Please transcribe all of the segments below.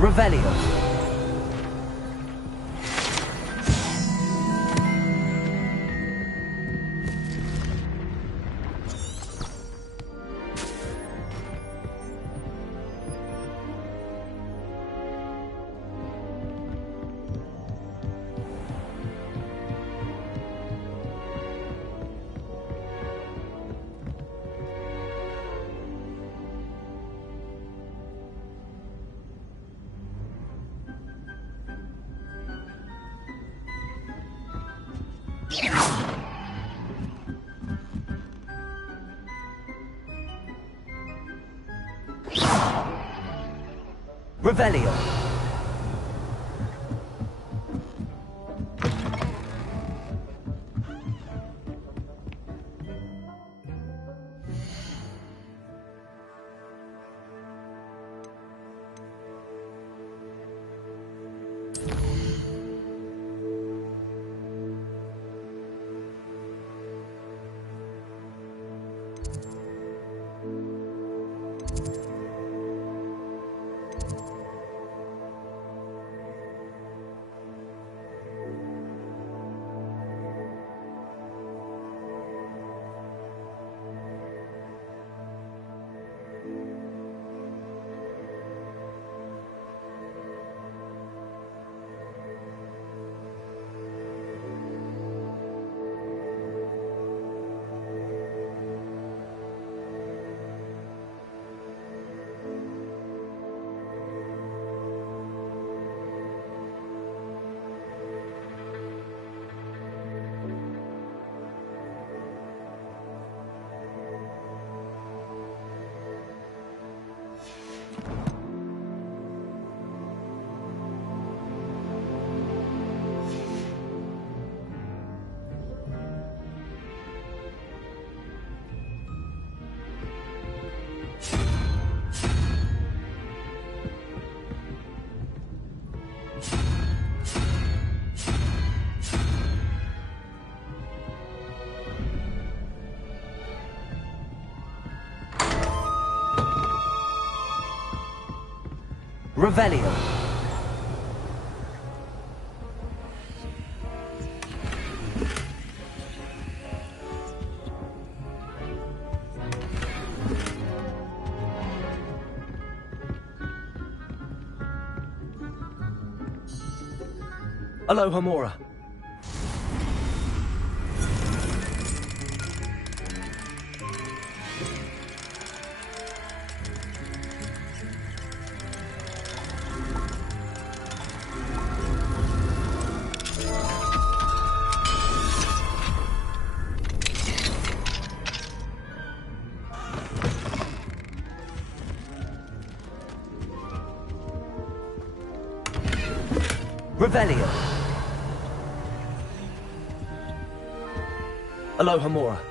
Revelio. Revelio. Revelio. Aloha Mora. Revelio. Aloha Mora.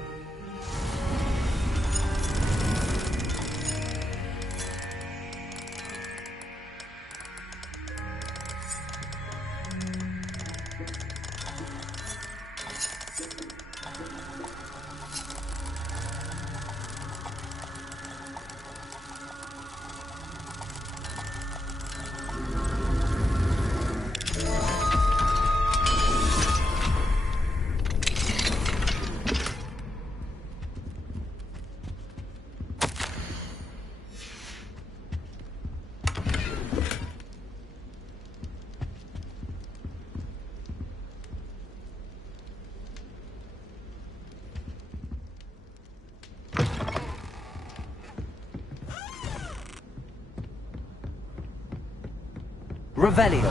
Revelio.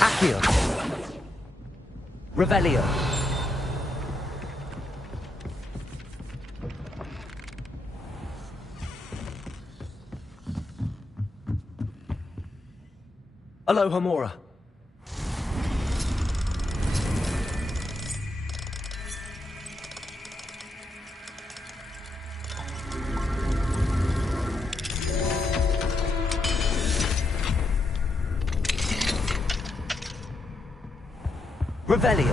Accio. Revelio. Aloha Mora. Revelio.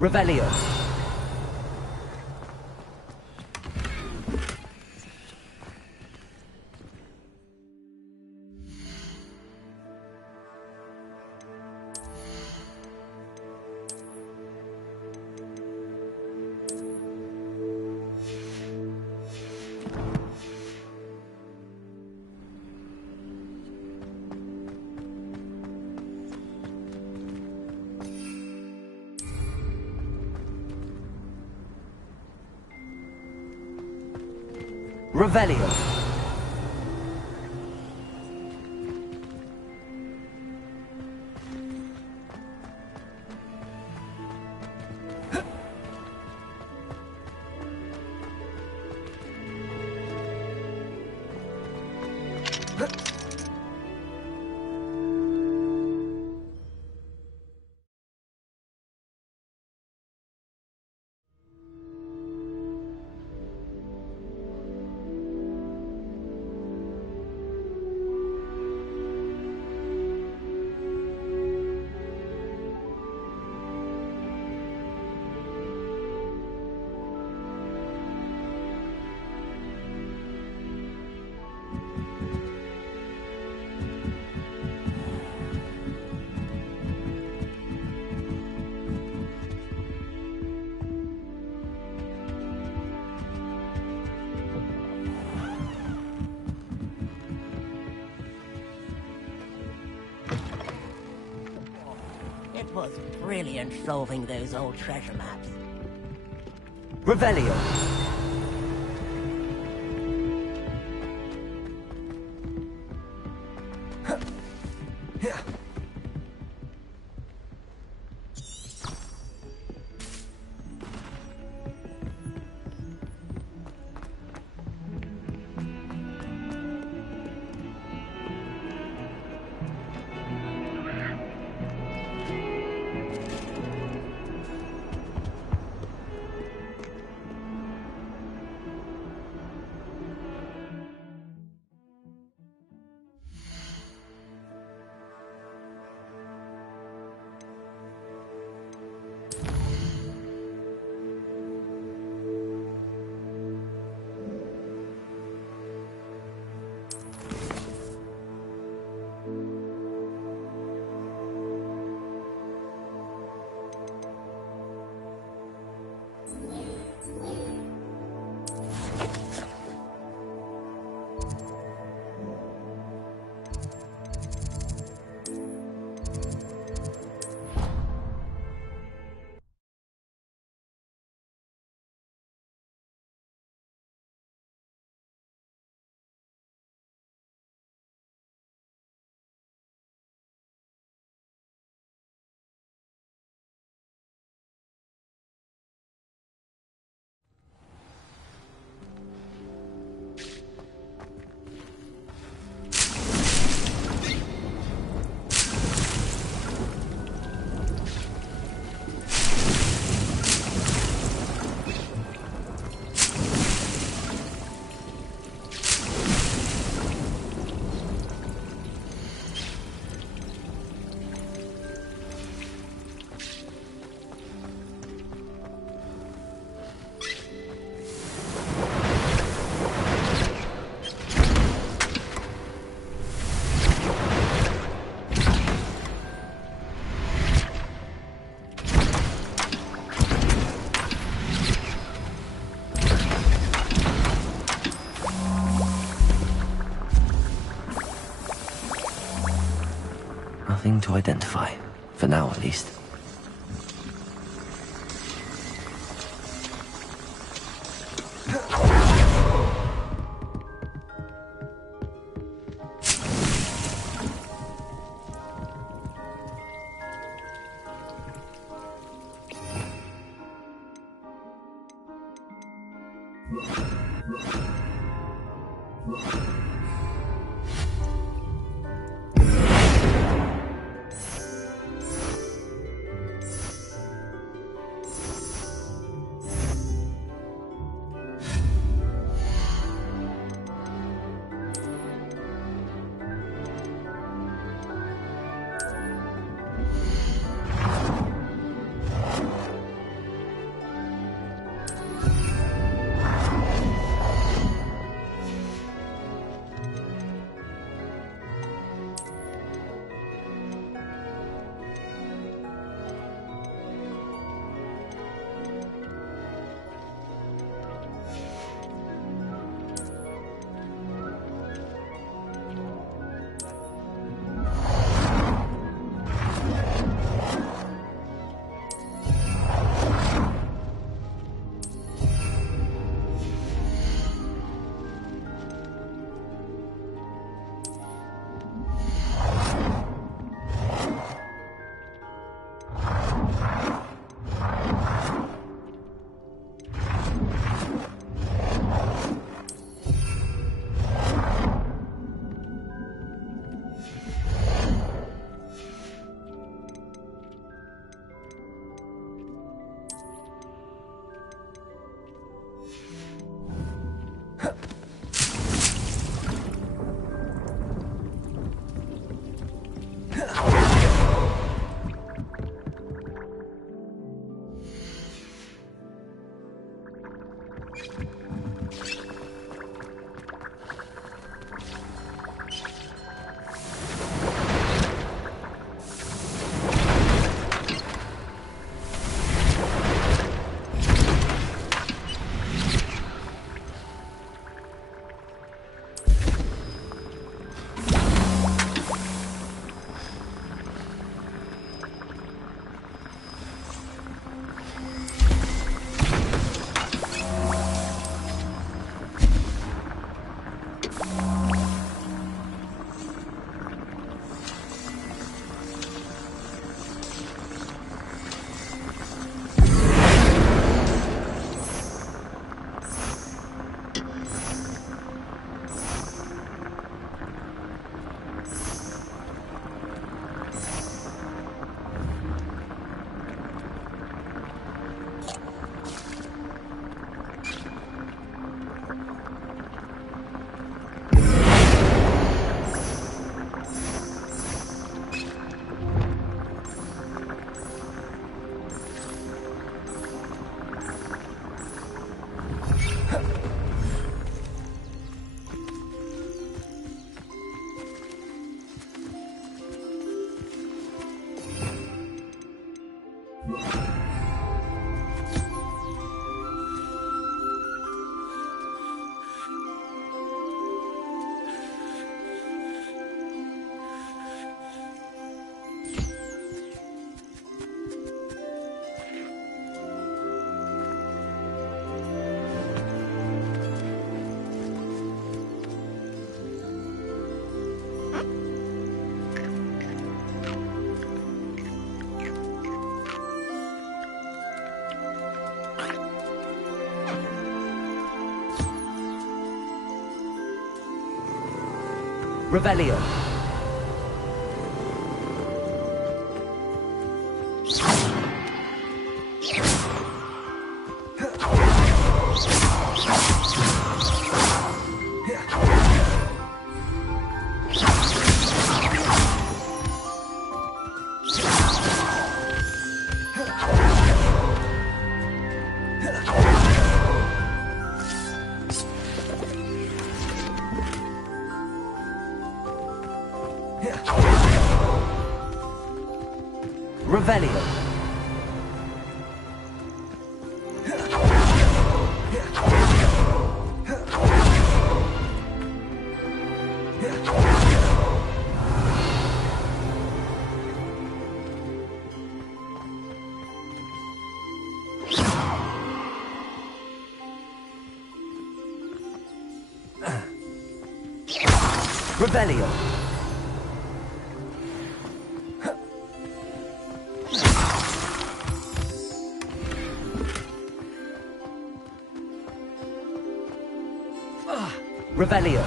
Revelio. Revelio. It was brilliant solving those old treasure maps. Revelio. Nothing to identify, for now at least. Revelio. Revelio. Revelio. Revelio.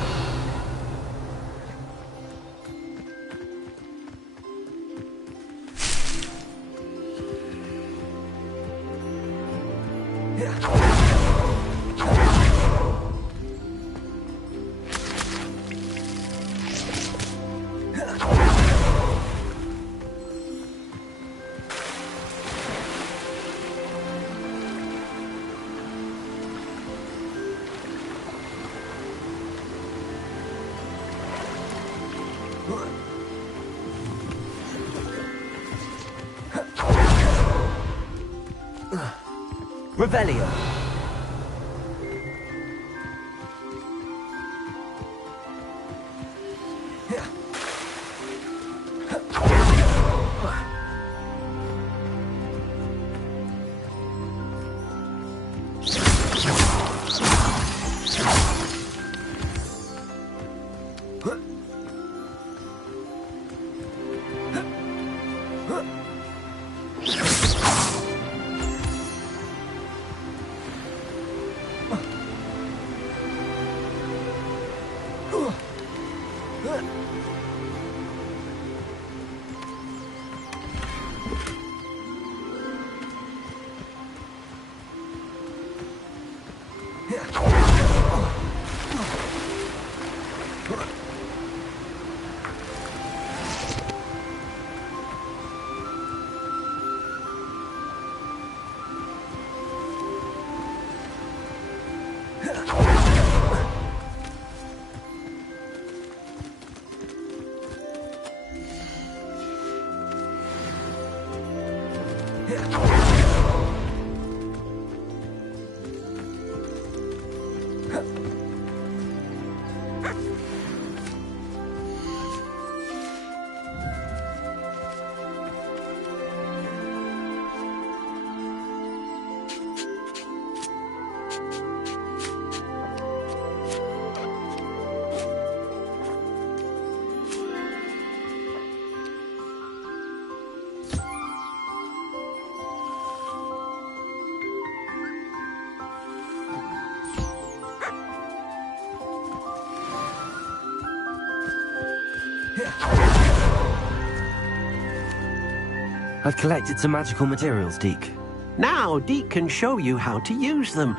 Revelio. I've collected some magical materials, Deke. Now, Deke can show you how to use them.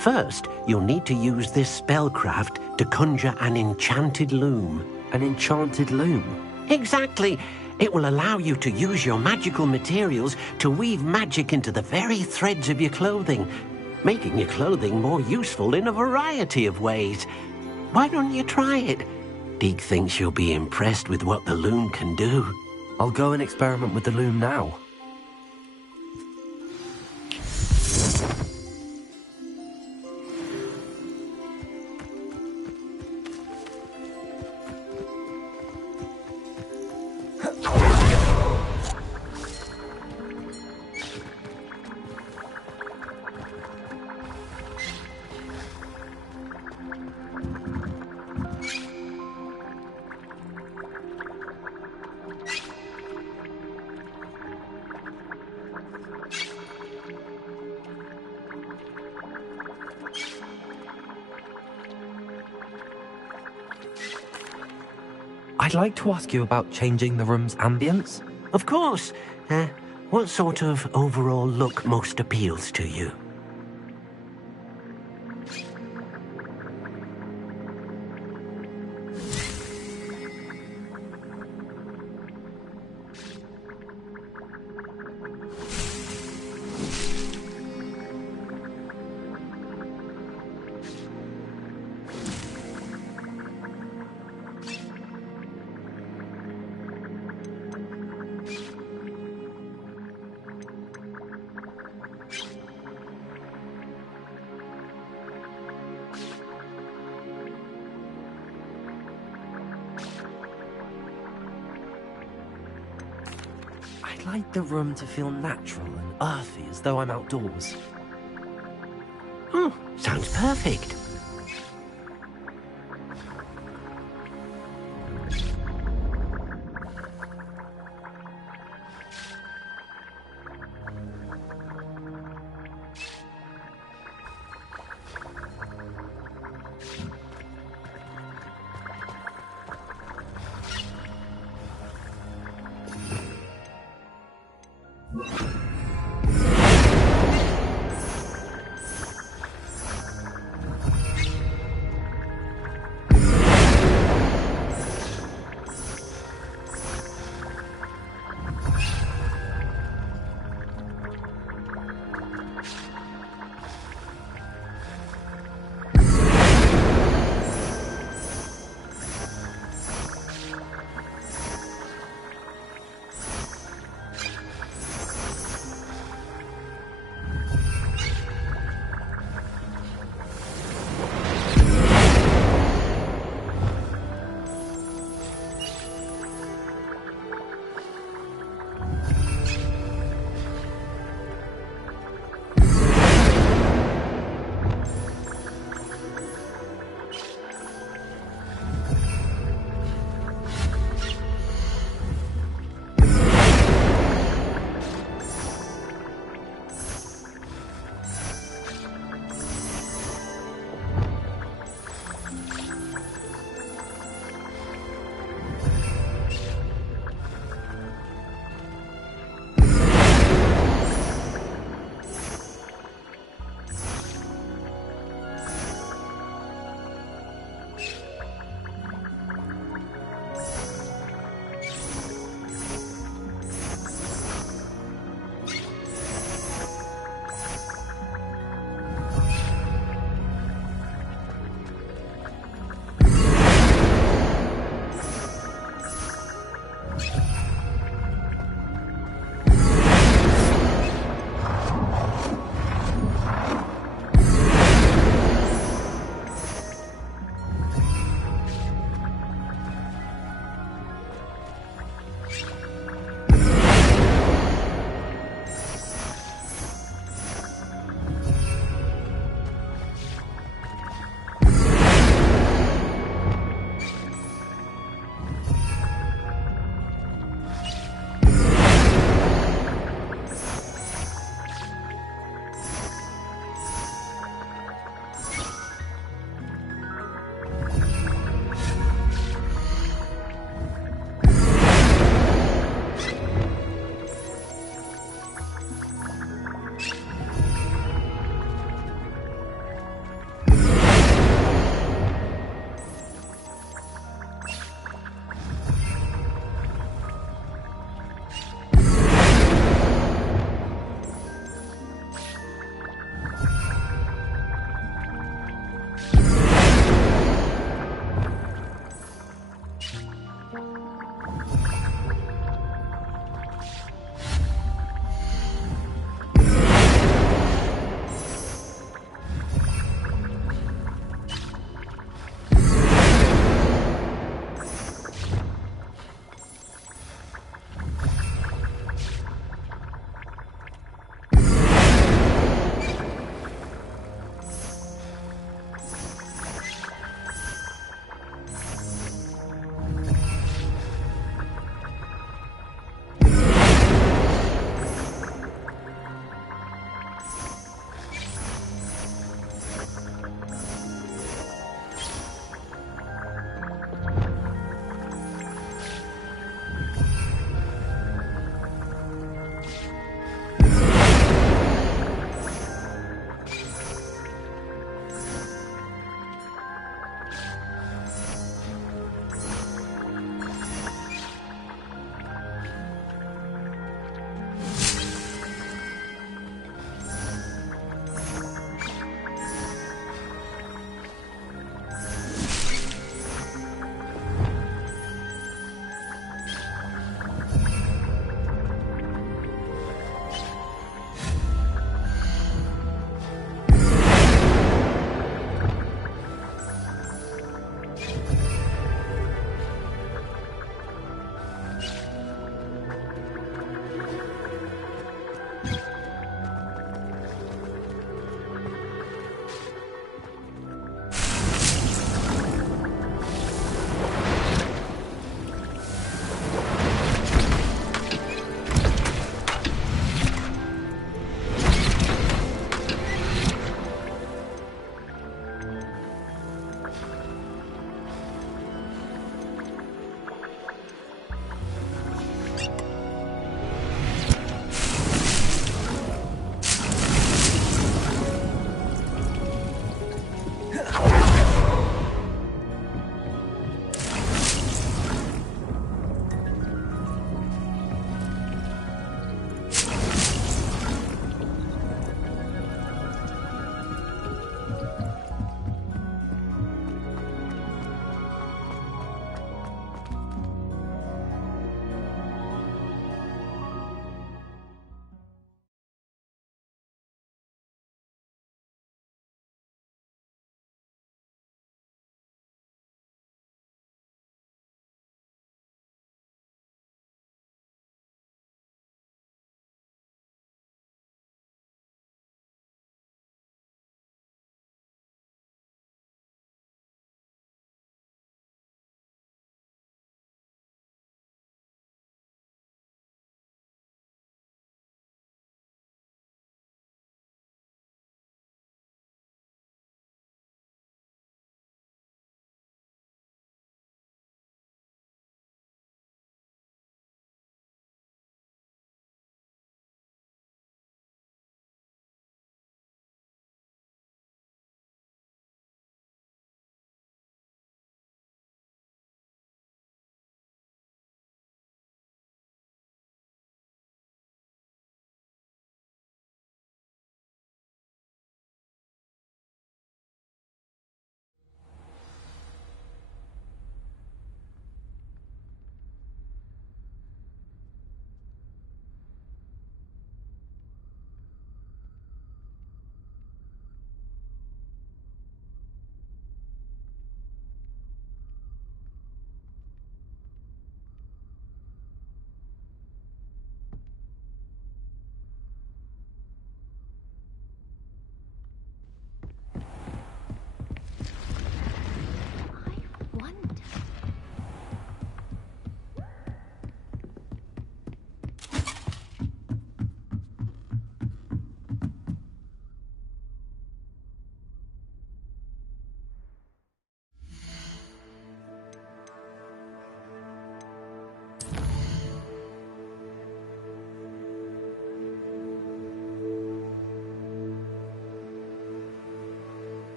First, you'll need to use this spellcraft to conjure an enchanted loom. An enchanted loom? Exactly. It will allow you to use your magical materials to weave magic into the very threads of your clothing, making your clothing more useful in a variety of ways. Why don't you try it? Deke thinks you'll be impressed with what the loom can do. I'll go and experiment with the loom now. I'd like to ask you about changing the room's ambience. Of course. What sort of overall look most appeals to you? I'd like the room to feel natural and earthy, as though I'm outdoors. Oh, sounds perfect.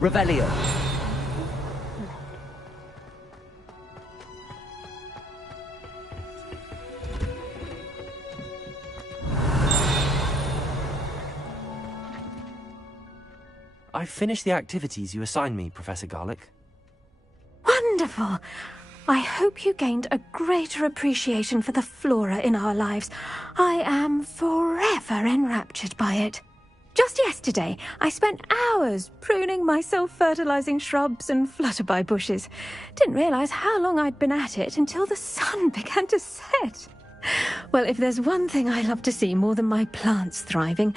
Revelio. I've finished the activities you assigned me, Professor Garlick. Wonderful! I hope you gained a greater appreciation for the flora in our lives. I am forever enraptured by it. Just yesterday, I spent hours pruning my self-fertilizing shrubs and flutterby bushes. Didn't realize how long I'd been at it until the sun began to set. Well, if there's one thing I love to see more than my plants thriving,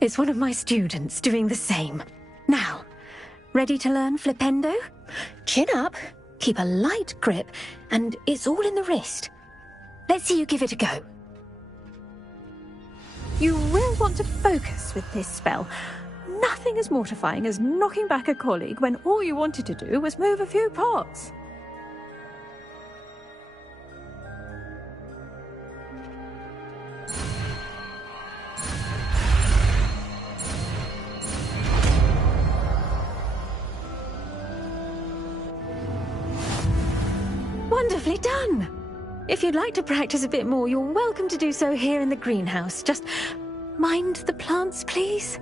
it's one of my students doing the same. Now, ready to learn Flipendo? Chin up, keep a light grip, and it's all in the wrist. Let's see you give it a go. You will want to focus with this spell. Nothing as mortifying as knocking back a colleague when all you wanted to do was move a few pots. Wonderfully done! If you'd like to practice a bit more, you're welcome to do so here in the greenhouse. Just mind the plants, please.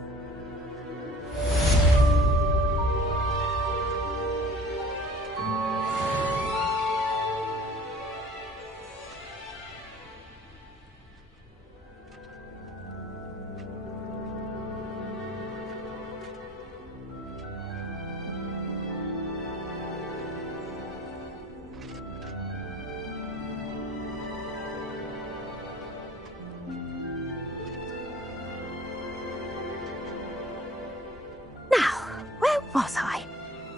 Was I?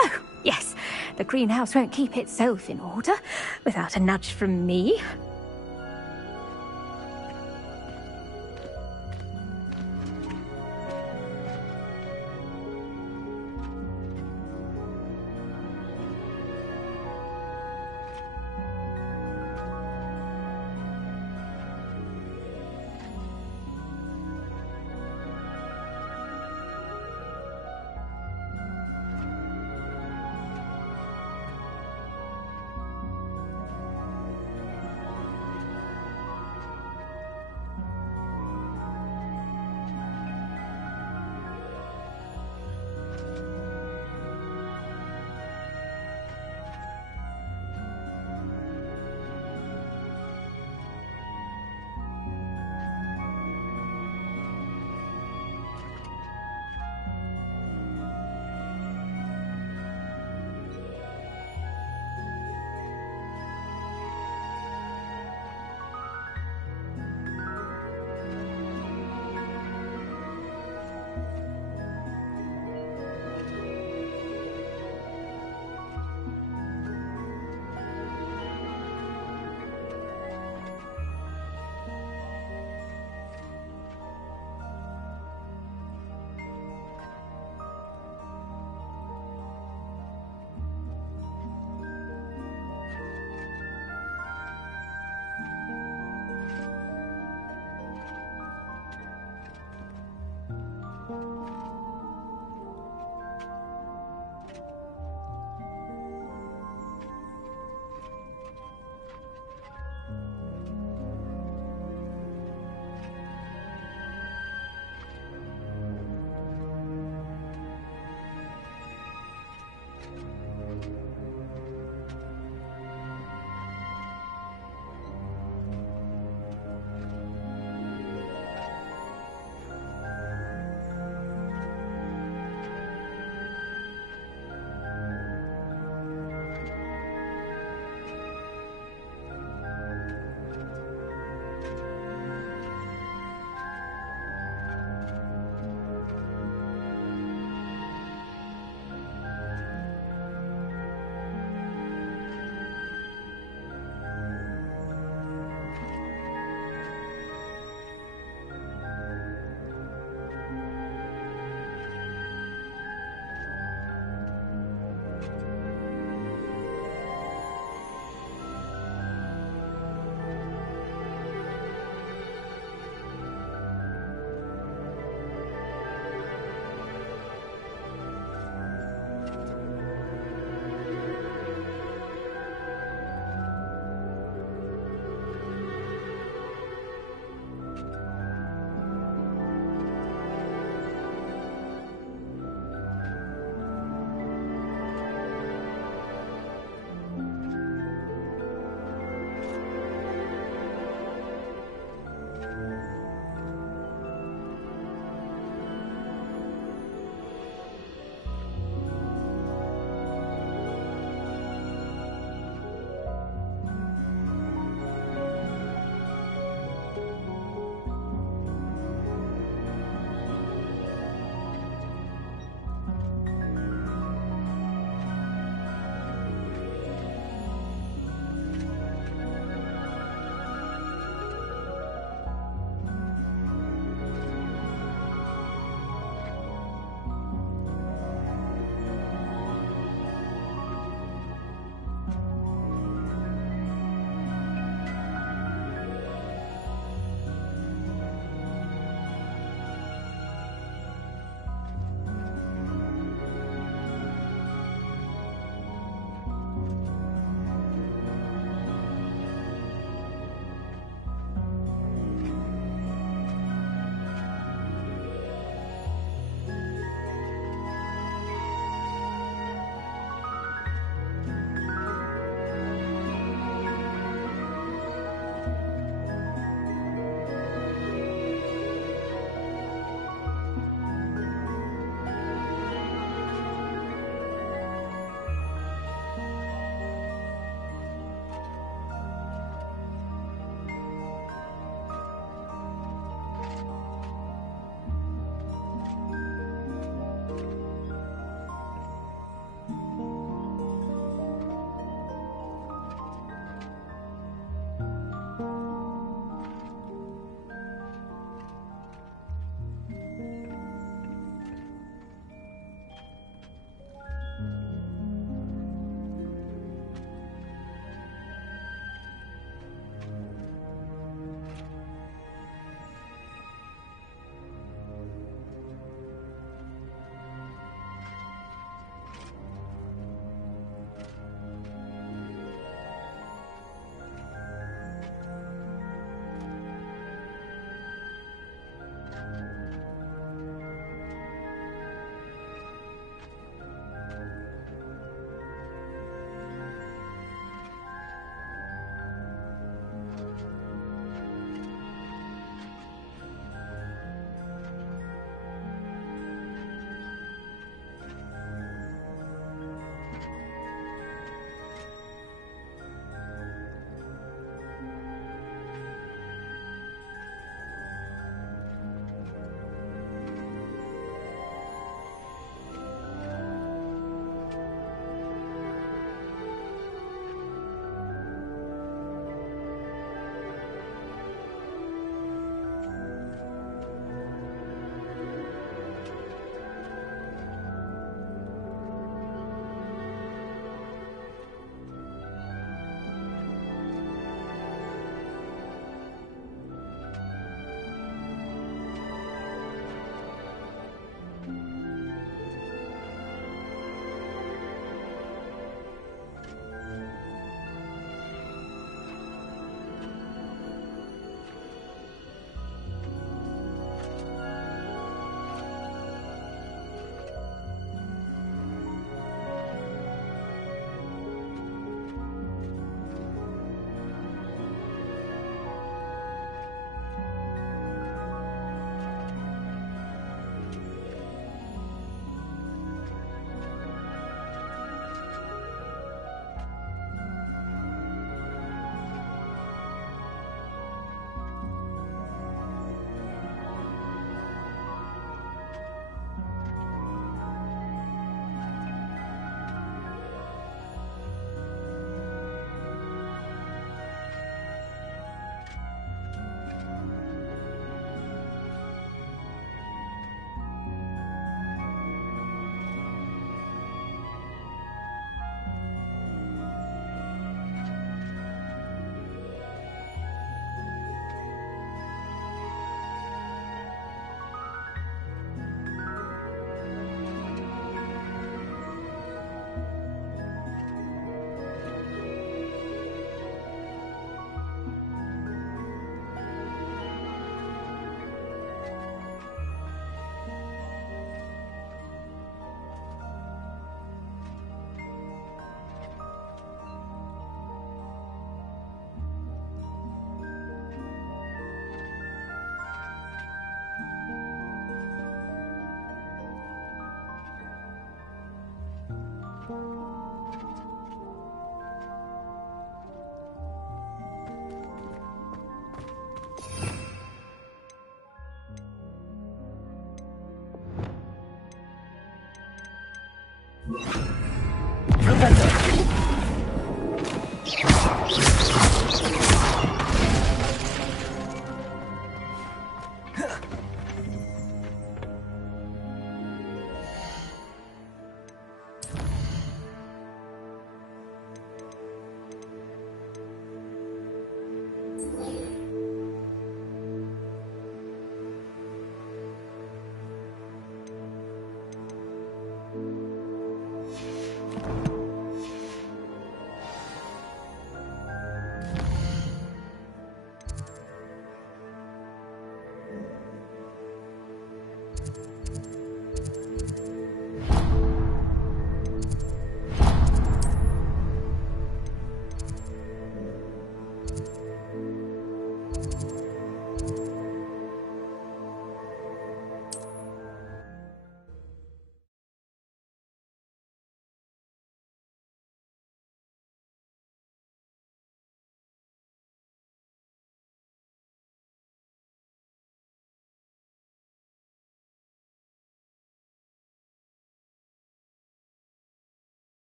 Oh, yes. The greenhouse won't keep itself in order without a nudge from me.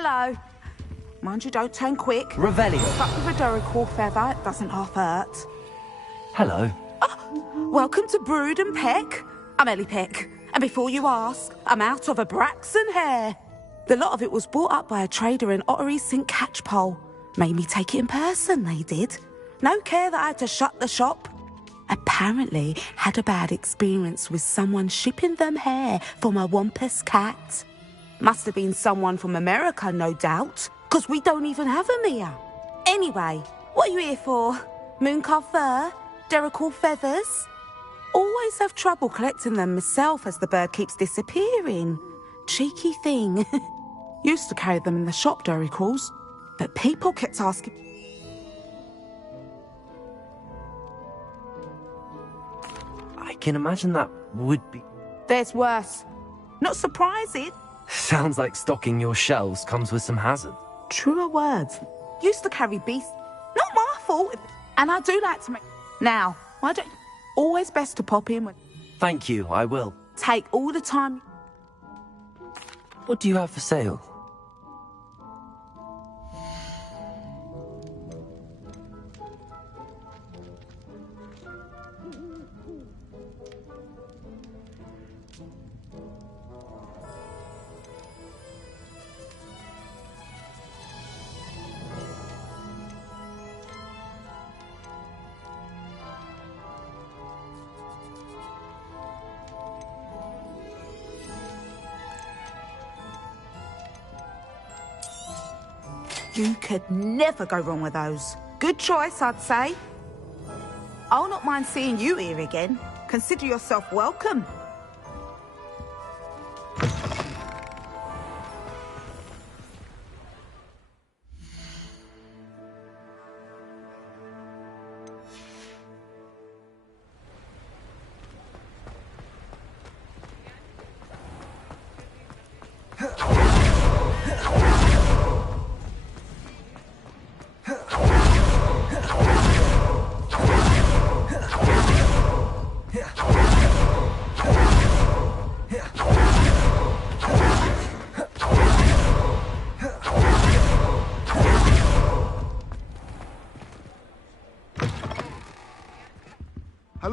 Hello. Mind you don't turn quick. Revelio. Stuck with a Duracell feather, it doesn't half hurt. Hello. Welcome to Brood and Peck. I'm Ellie Peck. And before you ask, I'm out of a Braxton hair. The lot of it was bought up by a trader in Ottery St. Catchpole. Made me take it in person, they did. No care that I had to shut the shop. Apparently had a bad experience with someone shipping them hair for my Wampus cat. Must have been someone from America, no doubt, because we don't even have them here. Anyway, what are you here for? Mooncarved fur? Duracell feathers? Always have trouble collecting them myself as the bird keeps disappearing. Cheeky thing. Used to carry them in the shop, Duracells, but people kept asking... I can imagine that would be... There's worse. Not surprising. Sounds like stocking your shelves comes with some hazard. Truer words. Used to carry beasts. Not my fault. And I do like to make... Now, why don't... Always best to pop in when... Thank you, I will. Take all the time... What do you have for sale? You could never go wrong with those. Good choice, I'd say. I'll not mind seeing you here again. Consider yourself welcome.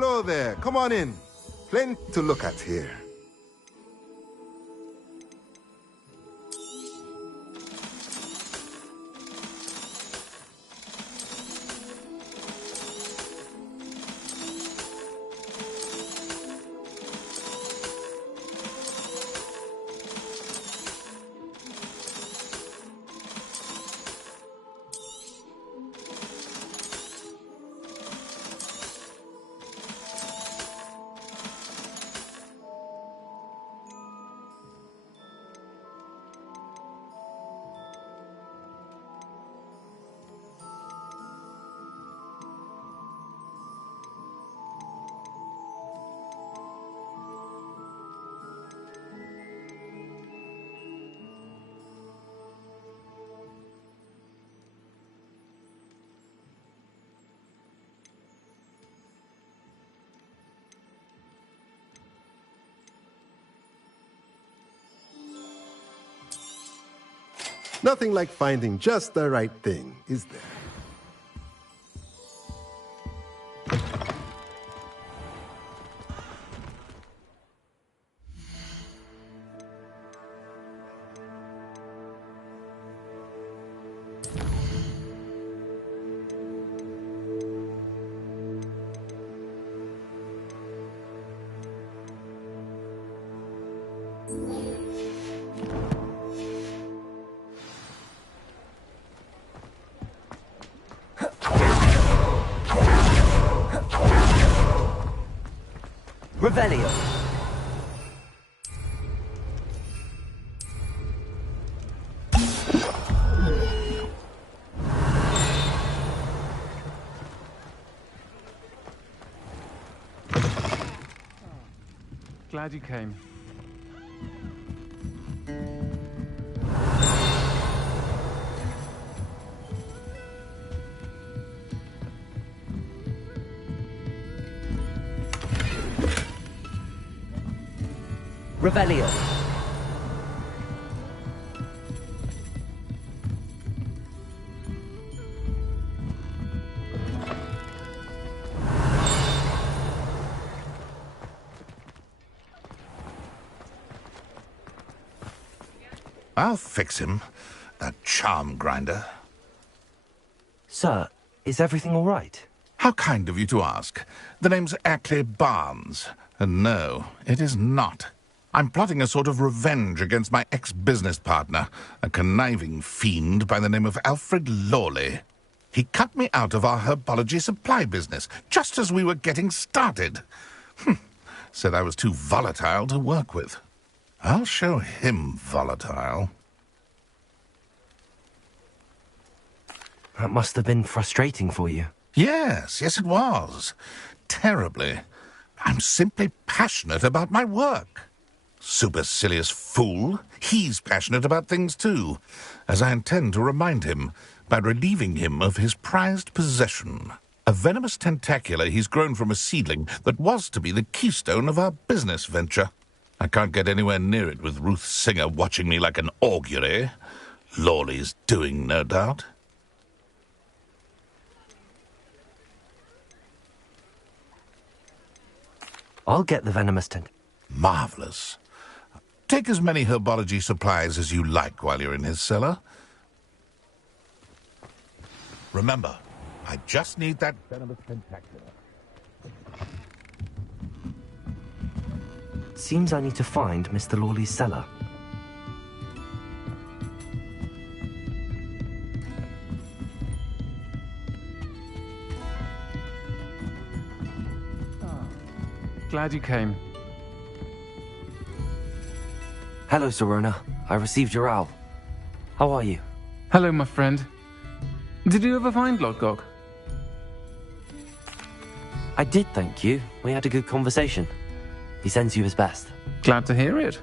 Hello there. Come on in. Plenty to look at here. Nothing like finding just the right thing, is there? Revelio. Glad you came. Revelio. I'll fix him, that charm grinder. Sir, is everything all right? How kind of you to ask. The name's Ackley Barnes, and no, it is not. I'm plotting a sort of revenge against my ex-business partner, a conniving fiend by the name of Alfred Lawley. He cut me out of our herbology supply business, just as we were getting started. Said I was too volatile to work with. I'll show him volatile. That must have been frustrating for you. Yes, it was. Terribly. I'm simply passionate about my work. Supercilious fool. He's passionate about things too, as I intend to remind him by relieving him of his prized possession. A venomous tentacula he's grown from a seedling that was to be the keystone of our business venture. I can't get anywhere near it with Ruth Singer watching me like an augury. Lawley's doing, no doubt. I'll get the venomous tent. Marvelous. Take as many herbology supplies as you like while you're in his cellar. Remember, I just need that venomous tentacula. Seems I need to find Mr. Lawley's cellar. Glad you came. Hello, Serona. I received your owl. How are you? Hello, my friend. Did you ever find Lodgok? I did, thank you. We had a good conversation. He sends you his best. Glad to hear it.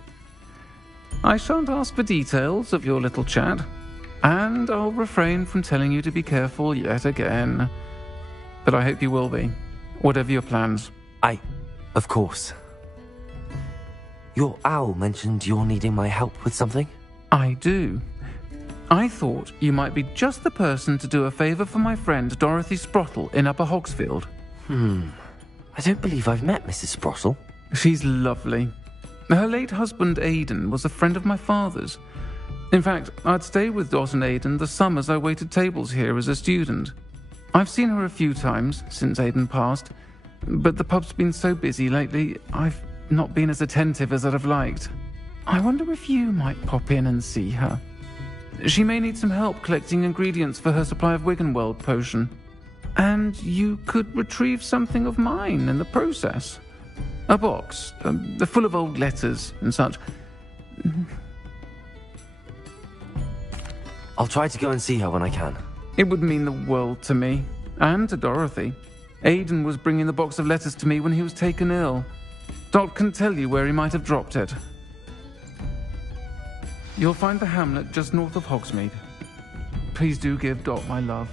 I shan't ask for details of your little chat, and I'll refrain from telling you to be careful yet again. But I hope you will be, whatever your plans. Of course. Your owl mentioned you're needing my help with something? I do. I thought you might be just the person to do a favour for my friend Dorothy Sprottle in Upper Hogsfield. I don't believe I've met Mrs. Sprottle. She's lovely. Her late husband, Aidan, was a friend of my father's. In fact, I'd stay with Dot and Aidan the summers I waited tables here as a student. I've seen her a few times since Aidan passed, but the pub's been so busy lately, I've not been as attentive as I'd have liked. I wonder if you might pop in and see her. She may need some help collecting ingredients for her supply of Wiggenweld potion. And you could retrieve something of mine in the process. A box, full of old letters and such. I'll try to go and see her when I can. It would mean the world to me, and to Dorothy. Aidan was bringing the box of letters to me when he was taken ill. Dot can tell you where he might have dropped it. You'll find the hamlet just north of Hogsmeade. Please do give Dot my love.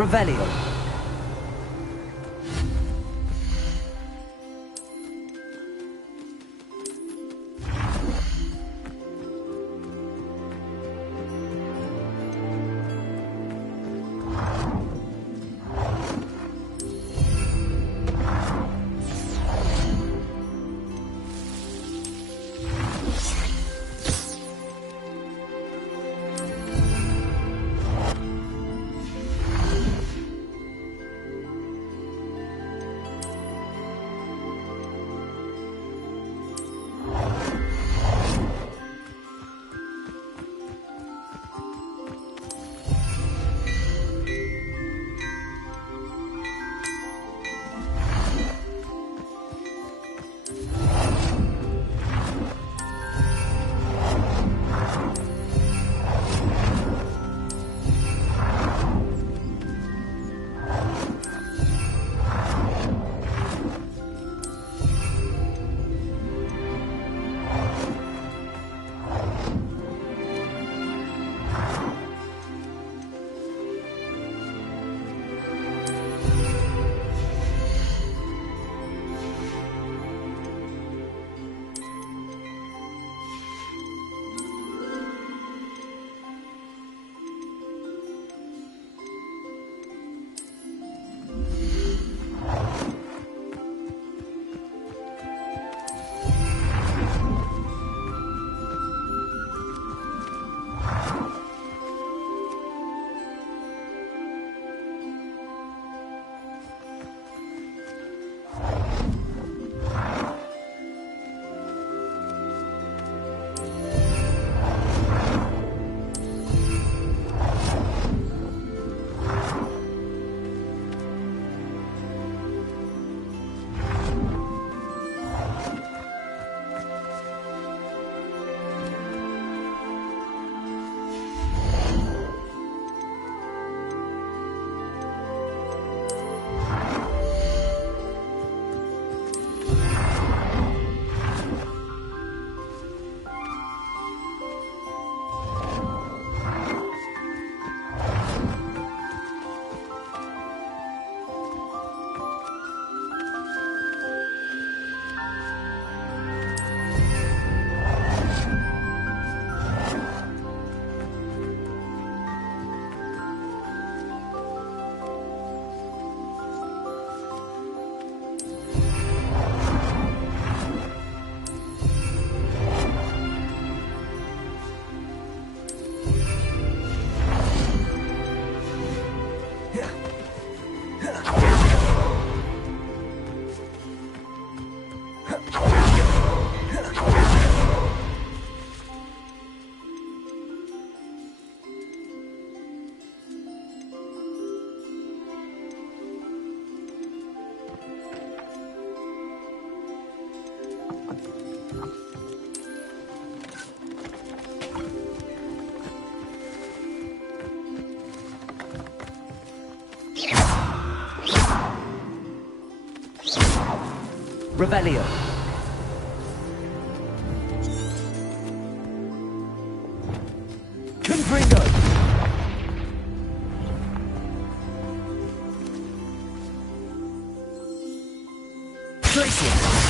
Revelio. Revelio. Confringo. Glacier.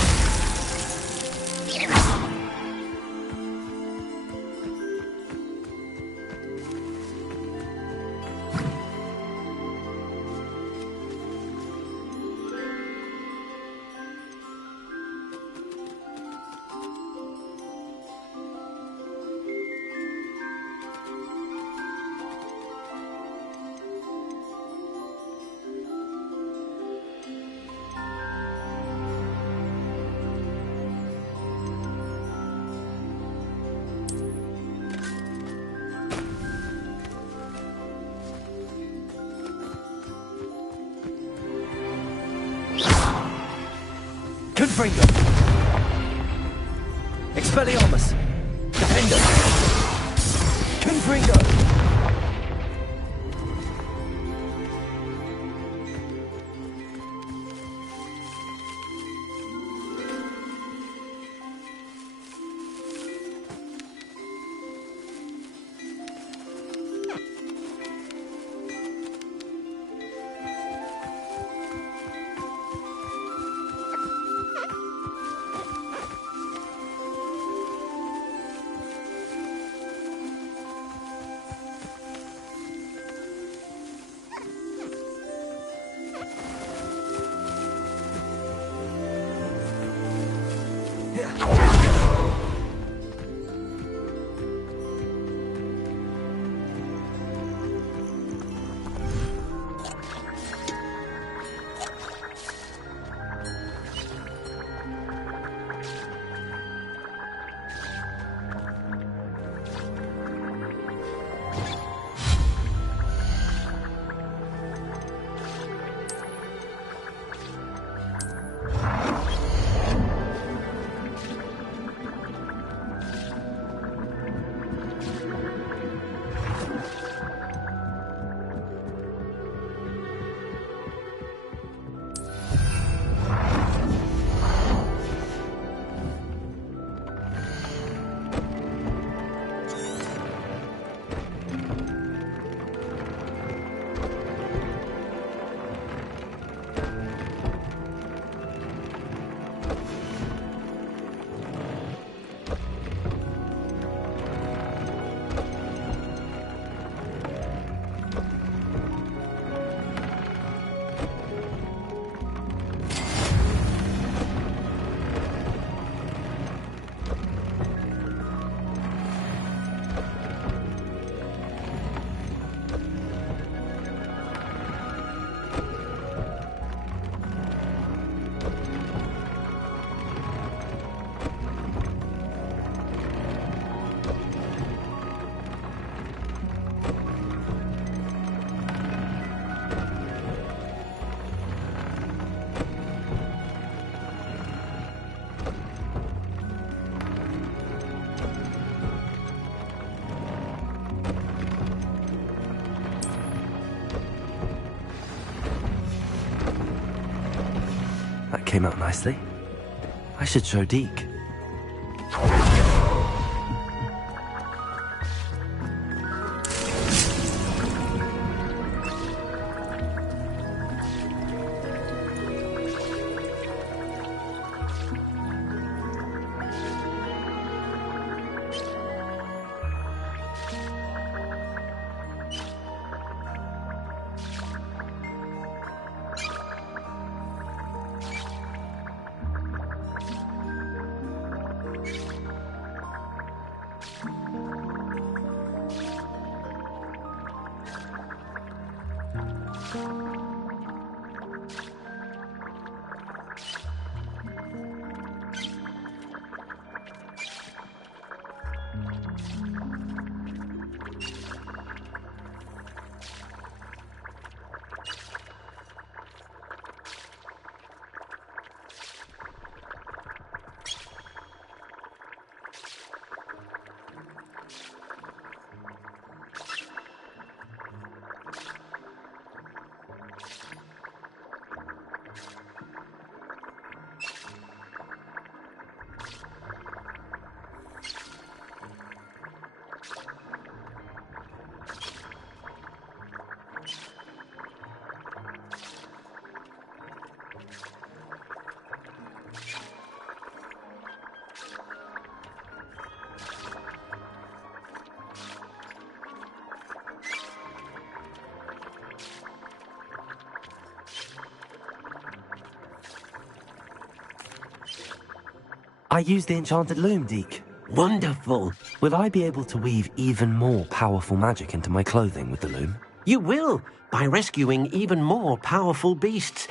Confringo. Expelliarmus. Defender. Confringo. came out nicely. I should show Deke. I used the enchanted loom, Deke. Wonderful. Will I be able to weave even more powerful magic into my clothing with the loom? You will, by rescuing even more powerful beasts.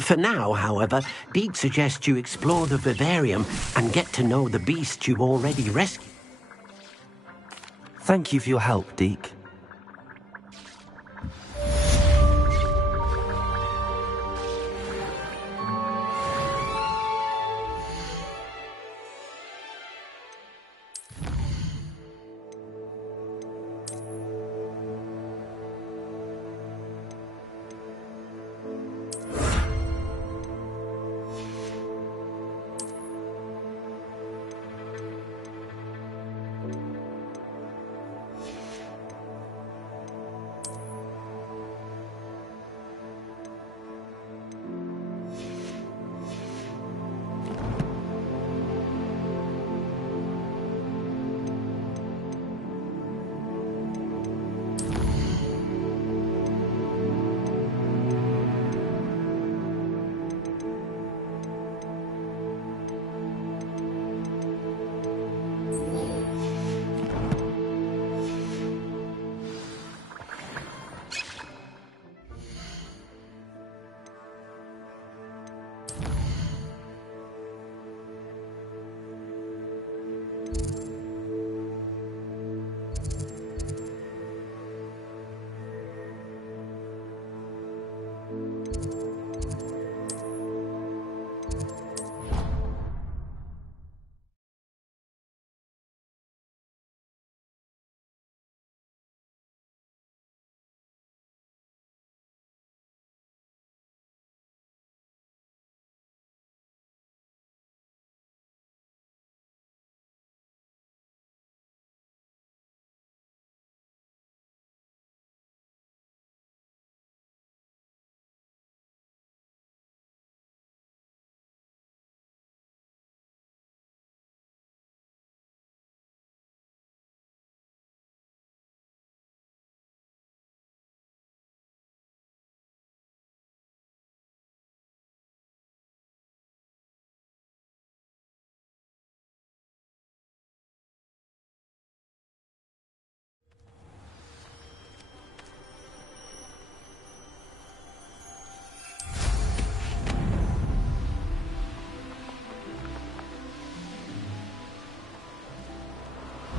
For now, however, Deke suggests you explore the vivarium and get to know the beasts you've already rescued. Thank you for your help, Deke.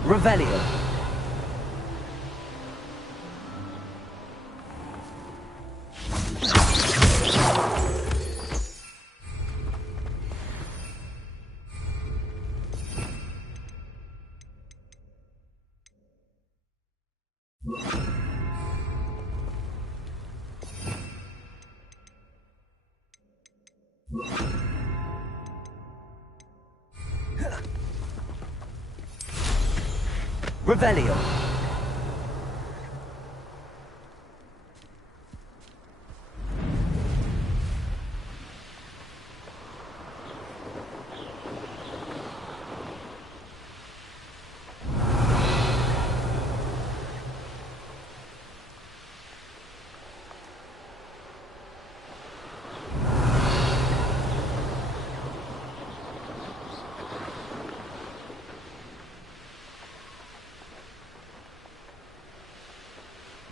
Revelio. Revelio.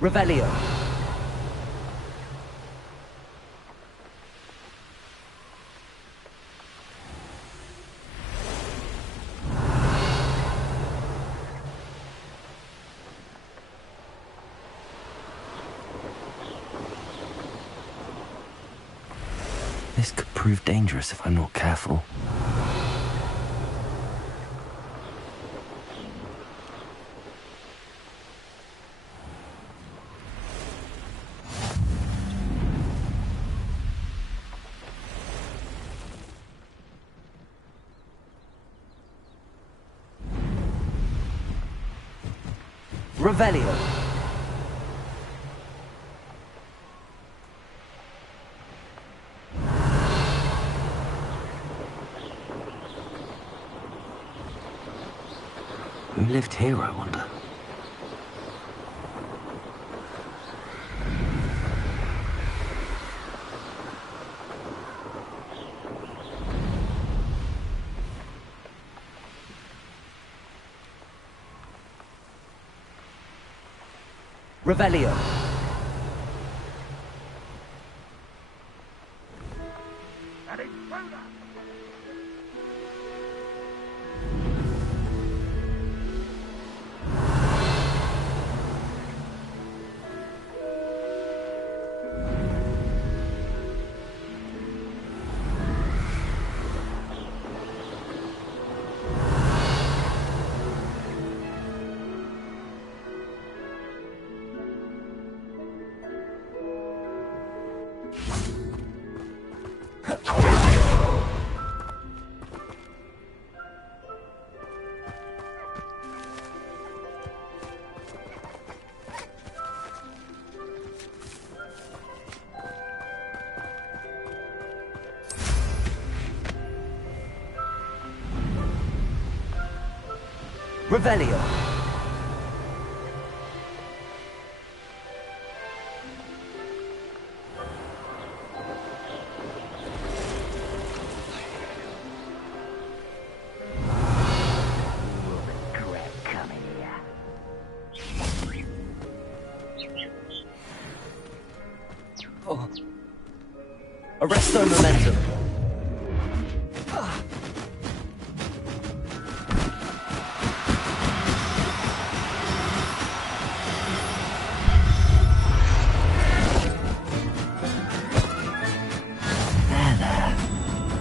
Revelio. This could prove dangerous if I'm not careful. Revelio. Who lived here, I wonder? Revelio. Revelio. Oh. Arresto momentum.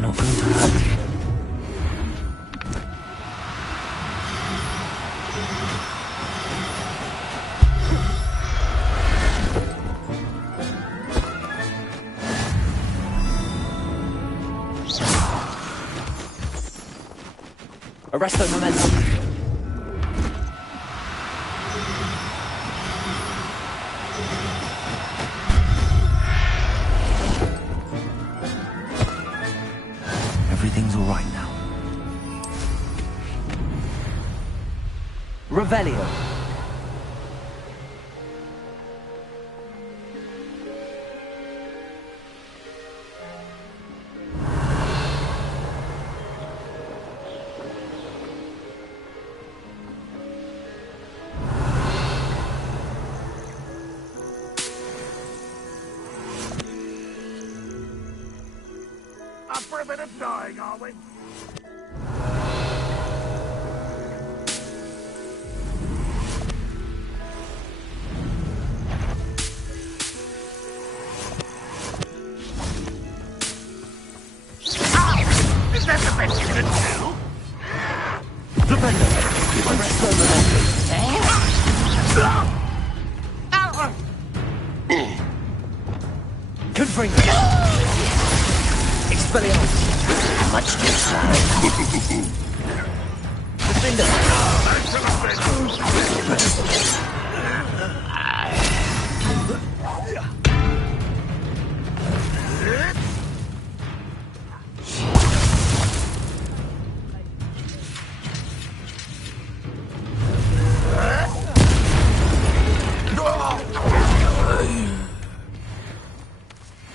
Not going to hurt. Arresto momentum. Everything's all right now. Revelio. Up for a bit of dying, are we? Is that the best you can do? Dependo. Arresto momentum. Confringo. Expelliarmus. Much too slow.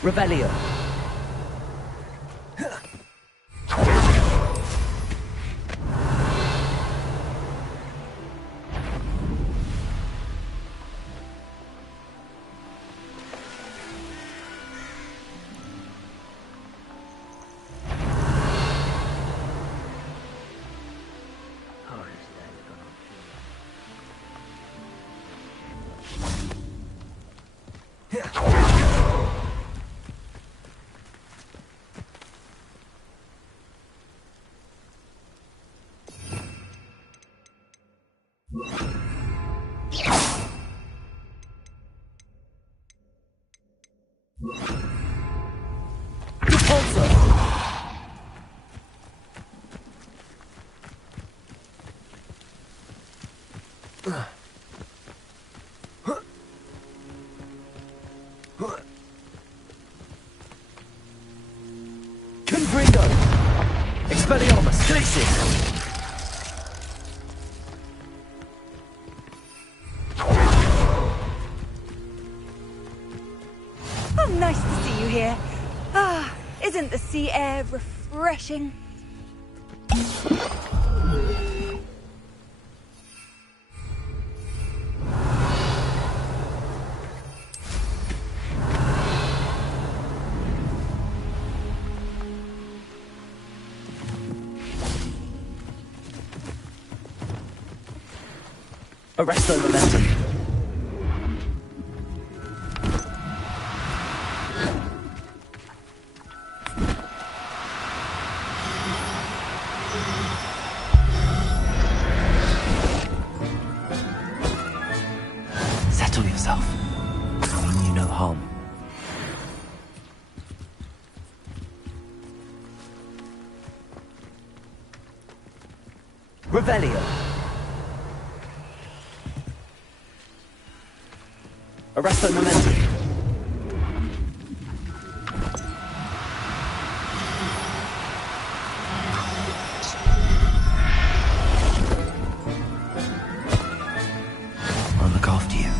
Revelio. Confringo! Expelliarmus! Glacis! Oh, nice to see you here. Ah, isn't the sea air refreshing? Arresto momentum. Settle yourself. I mean you no harm. Revelio. Arresto momentum. I'll look after you.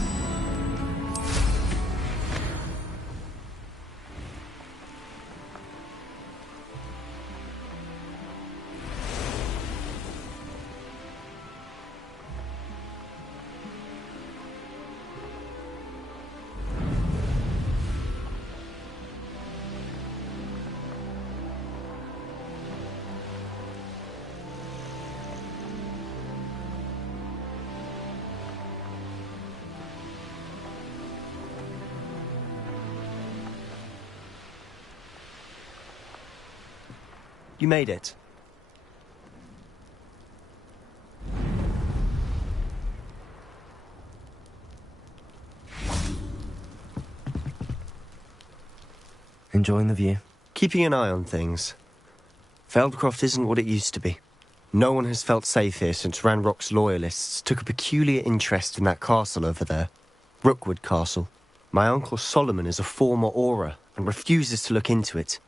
You made it. Enjoying the view? Keeping an eye on things. Feldcroft isn't what it used to be. No one has felt safe here since Ranrock's loyalists took a peculiar interest in that castle over there. Rookwood Castle. My uncle Solomon is a former Auror and refuses to look into it,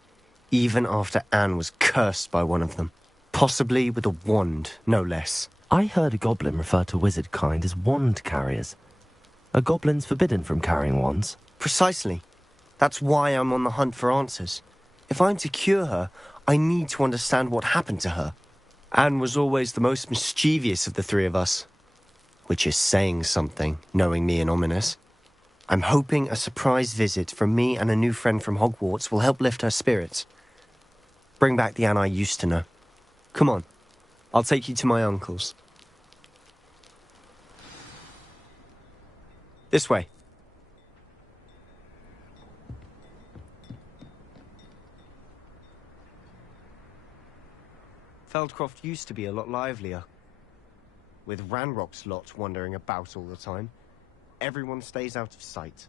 even after Anne was cursed by one of them. Possibly with a wand, no less. I heard a goblin refer to wizard kind as wand carriers. Are goblins forbidden from carrying wands? Precisely. That's why I'm on the hunt for answers. If I'm to cure her, I need to understand what happened to her. Anne was always the most mischievous of the three of us. Which is saying something, knowing me and Ominous. I'm hoping a surprise visit from me and a new friend from Hogwarts will help lift her spirits. Bring back the Anne I used to know. Come on, I'll take you to my uncle's. This way. Feldcroft used to be a lot livelier. With Ranrock's lot wandering about all the time, everyone stays out of sight.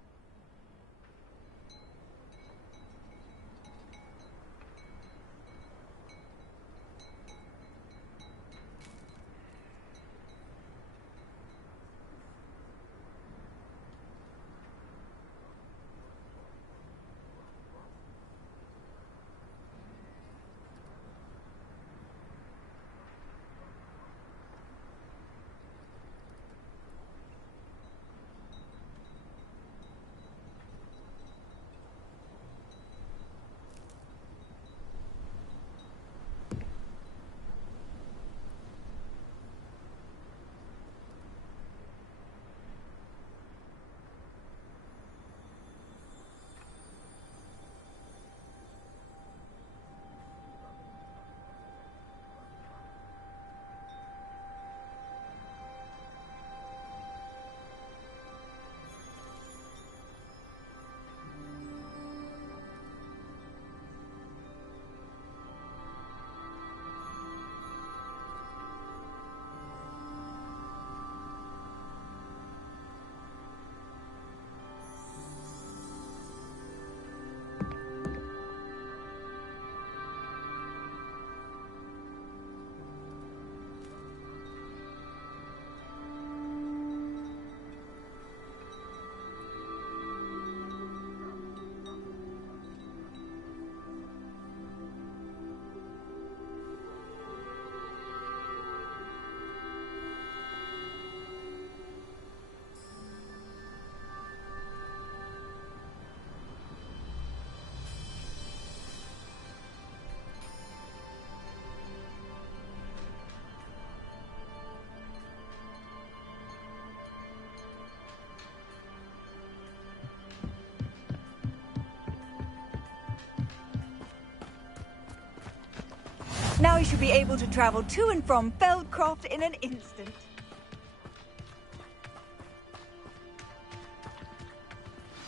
Now you should be able to travel to and from Feldcroft in an instant.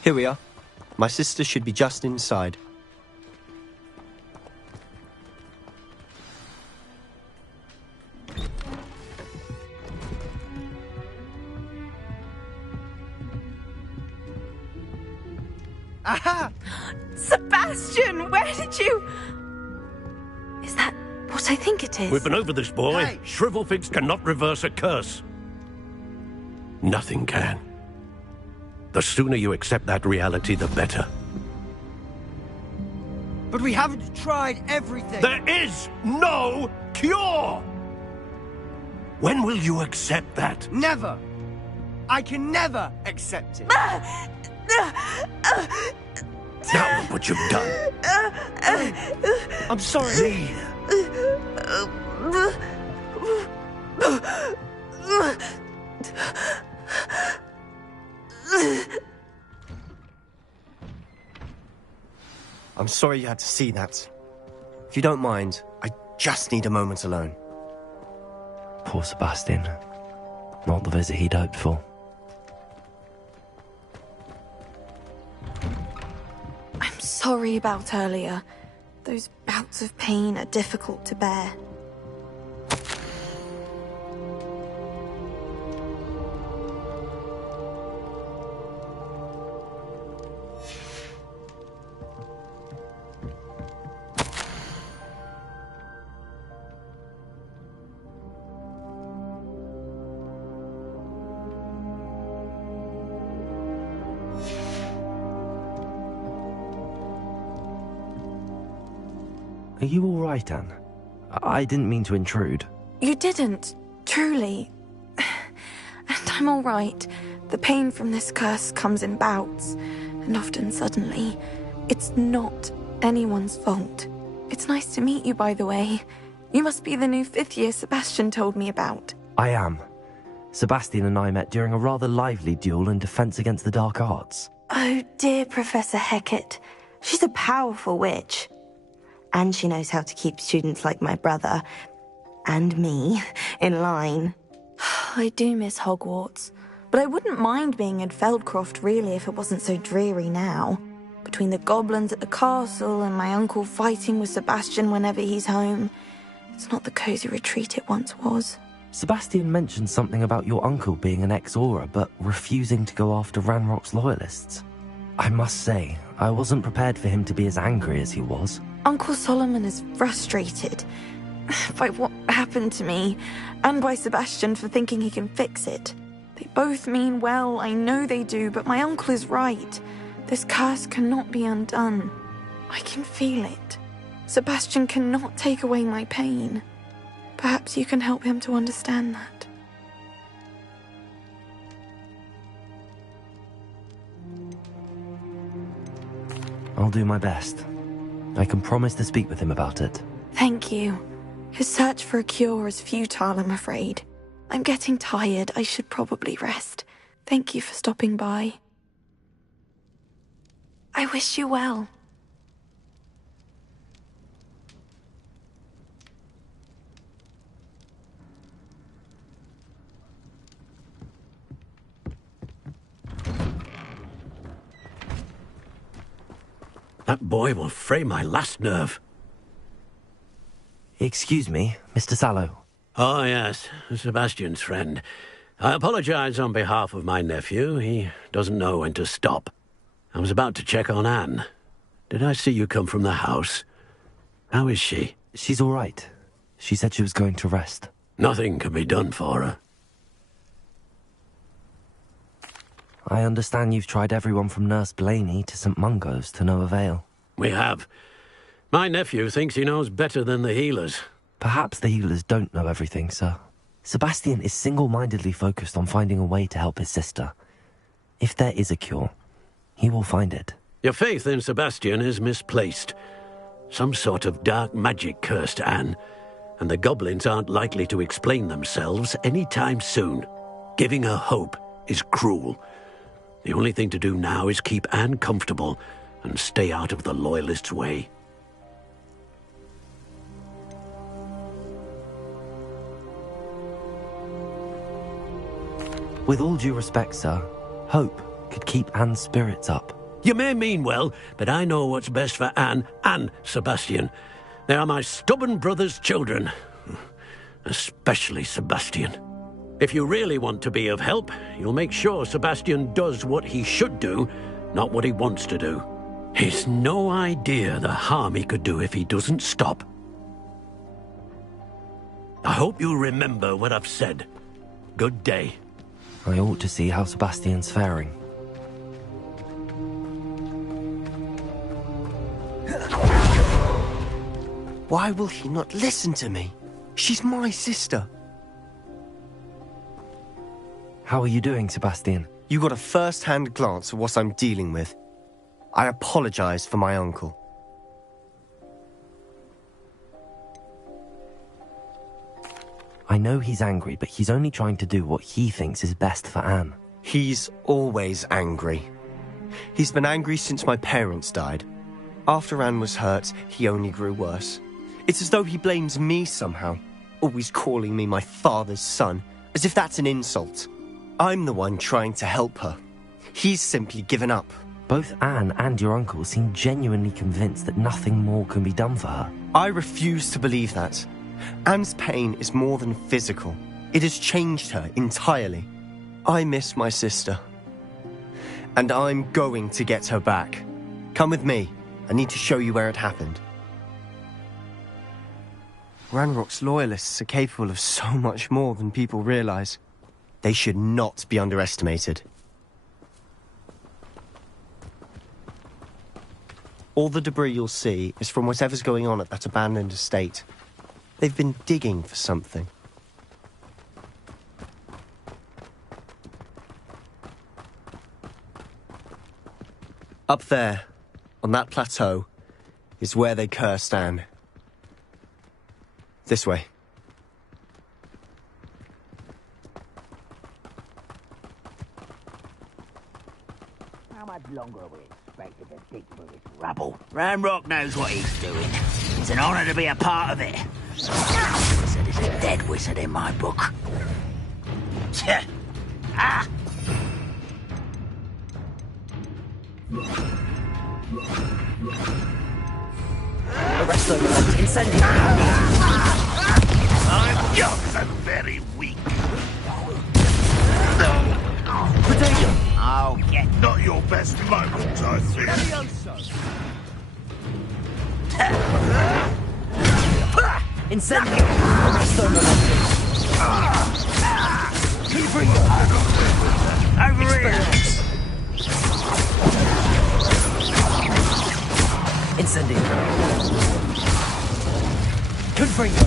Here we are. My sister should be just inside. Aha! Sebastian, where did you... Is that what I think it is? We've been over this, boy. Hey. Shrivelfigs cannot reverse a curse. Nothing can. The sooner you accept that reality, the better. But we haven't tried everything. There is no cure! When will you accept that? Never. I can never accept it. Now look what you've done. I'm sorry. I'm sorry you had to see that. If you don't mind, I just need a moment alone. Poor Sebastian. Not the visit he'd hoped for. I'm sorry about earlier. Those bouts of pain are difficult to bear. Are you all right, Anne? I didn't mean to intrude. You didn't, truly. And I'm all right. The pain from this curse comes in bouts, and often suddenly. It's not anyone's fault. It's nice to meet you, by the way. You must be the new 5th year Sebastian told me about. I am. Sebastian and I met during a rather lively duel in defense against the dark arts. Oh, dear Professor Hecat. She's a powerful witch. And she knows how to keep students like my brother, and me, in line. I do miss Hogwarts, but I wouldn't mind being in Feldcroft, really, if it wasn't so dreary now. Between the goblins at the castle and my uncle fighting with Sebastian whenever he's home, it's not the cosy retreat it once was. Sebastian mentioned something about your uncle being an ex-Auror, but refusing to go after Ranrock's loyalists. I must say, I wasn't prepared for him to be as angry as he was. Uncle Solomon is frustrated by what happened to me, and by Sebastian for thinking he can fix it. They both mean well, I know they do, but my uncle is right. This curse cannot be undone. I can feel it. Sebastian cannot take away my pain. Perhaps you can help him to understand that. I'll do my best. I can promise to speak with him about it. Thank you. His search for a cure is futile, I'm afraid. I'm getting tired. I should probably rest. Thank you for stopping by. I wish you well. That boy will fray my last nerve. Excuse me, Mr. Sallow. Oh, yes, Sebastian's friend. I apologize on behalf of my nephew. He doesn't know when to stop. I was about to check on Anne. Did I see you come from the house? How is she? She's all right. She said she was going to rest. Nothing can be done for her. I understand you've tried everyone from Nurse Blaney to St. Mungo's to no avail. We have. My nephew thinks he knows better than the healers. Perhaps the healers don't know everything, sir. Sebastian is single-mindedly focused on finding a way to help his sister. If there is a cure, he will find it. Your faith in Sebastian is misplaced. Some sort of dark magic cursed Anne, and the goblins aren't likely to explain themselves anytime soon. Giving her hope is cruel. The only thing to do now is keep Anne comfortable and stay out of the Loyalists' way. With all due respect, sir, hope could keep Anne's spirits up. You may mean well, but I know what's best for Anne and Sebastian. They are my stubborn brother's children. Especially Sebastian. If you really want to be of help, you'll make sure Sebastian does what he should do, not what he wants to do. He's no idea the harm he could do if he doesn't stop. I hope you remember what I've said. Good day. I ought to see how Sebastian's faring. Why will he not listen to me? She's my sister. How are you doing, Sebastian? You got a first-hand glance at what I'm dealing with. I apologize for my uncle. I know he's angry, but he's only trying to do what he thinks is best for Anne. He's always angry. He's been angry since my parents died. After Anne was hurt, he only grew worse. It's as though he blames me somehow, always calling me my father's son, as if that's an insult. I'm the one trying to help her. He's simply given up. Both Anne and your uncle seem genuinely convinced that nothing more can be done for her. I refuse to believe that. Anne's pain is more than physical. It has changed her entirely. I miss my sister. And I'm going to get her back. Come with me. I need to show you where it happened. Ranrock's loyalists are capable of so much more than people realize. They should not be underestimated. All the debris you'll see is from whatever's going on at that abandoned estate. They've been digging for something. Up there, on that plateau, is where they cursed Anne. This way. How much longer are we expected to dig for this rubble? Ranrock knows what he's doing. It's an honor to be a part of it. Wizard is a dead wizard in my book. Ah! Arrest them. Incendio. I'm young and very weak. Potato. I'll get... Not your best moment, I think. Incendio. Arrest them. Over here. Incendio. Confringo.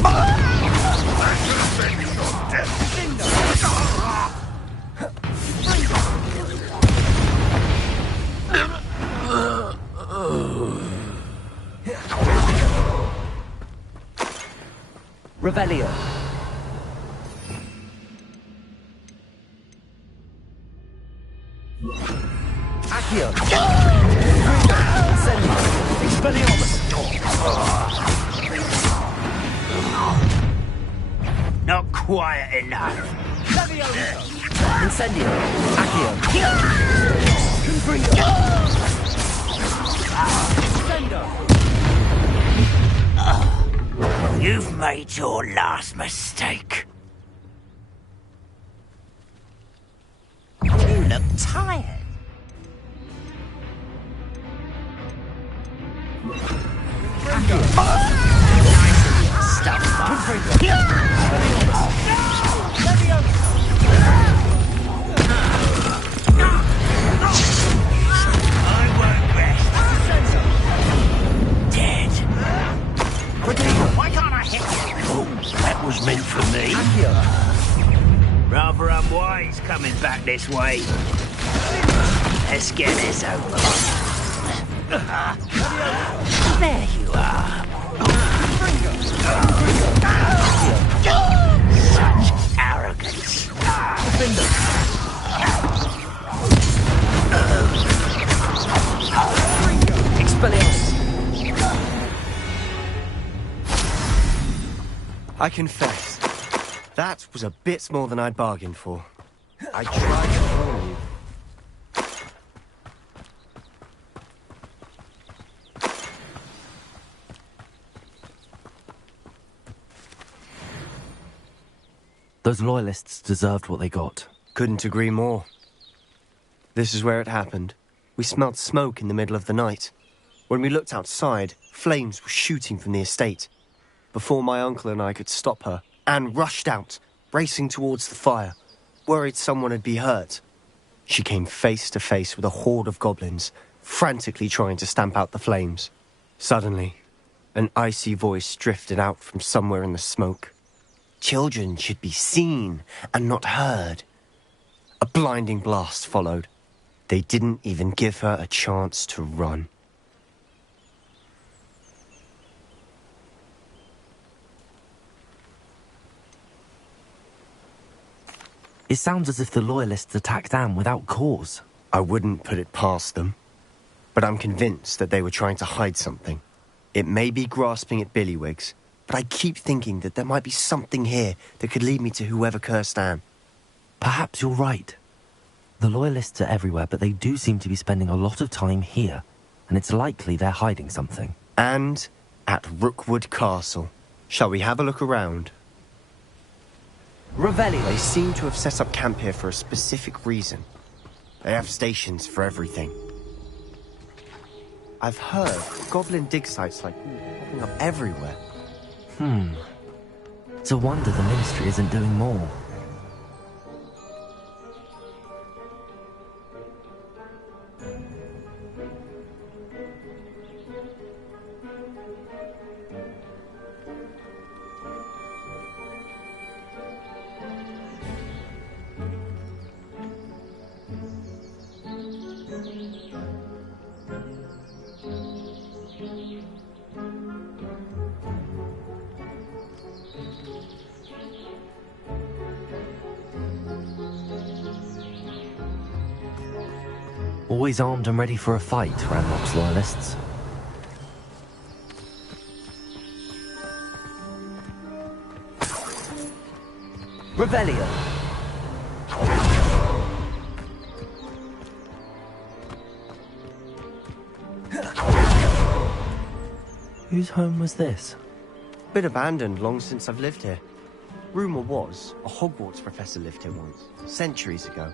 Revelio. Accio. Incendio. Expelliarmus. Not quiet enough. Incendio. Accio. Confringo. You've made your last mistake. You look tired. Why can't I hit you? Oh, that was meant for me. Rather unwise coming back this way. Let's get this over. There you are. Such arrogance. Expelliarmus. I confess, that was a bit more than I'd bargained for. I tried to warn you. Those loyalists deserved what they got. Couldn't agree more. This is where it happened. We smelled smoke in the middle of the night. When we looked outside, flames were shooting from the estate. Before my uncle and I could stop her, Anne rushed out, racing towards the fire, worried someone had been hurt. She came face to face with a horde of goblins, frantically trying to stamp out the flames. Suddenly, an icy voice drifted out from somewhere in the smoke. Children should be seen and not heard. A blinding blast followed. They didn't even give her a chance to run. It sounds as if the Loyalists attacked Anne without cause. I wouldn't put it past them, but I'm convinced that they were trying to hide something. It may be grasping at billywhigs, but I keep thinking that there might be something here that could lead me to whoever cursed Anne. Perhaps you're right. The Loyalists are everywhere, but they do seem to be spending a lot of time here, and it's likely they're hiding something. And at Rookwood Castle. Shall we have a look around? Revelio. They seem to have set up camp here for a specific reason. They have stations for everything. I've heard goblin dig sites like these popping up everywhere. It's a wonder the Ministry isn't doing more. Always armed and ready for a fight, Ranrock's Loyalists. Revelio! Whose home was this? Been abandoned long since I've lived here. Rumour was a Hogwarts professor lived here once, centuries ago.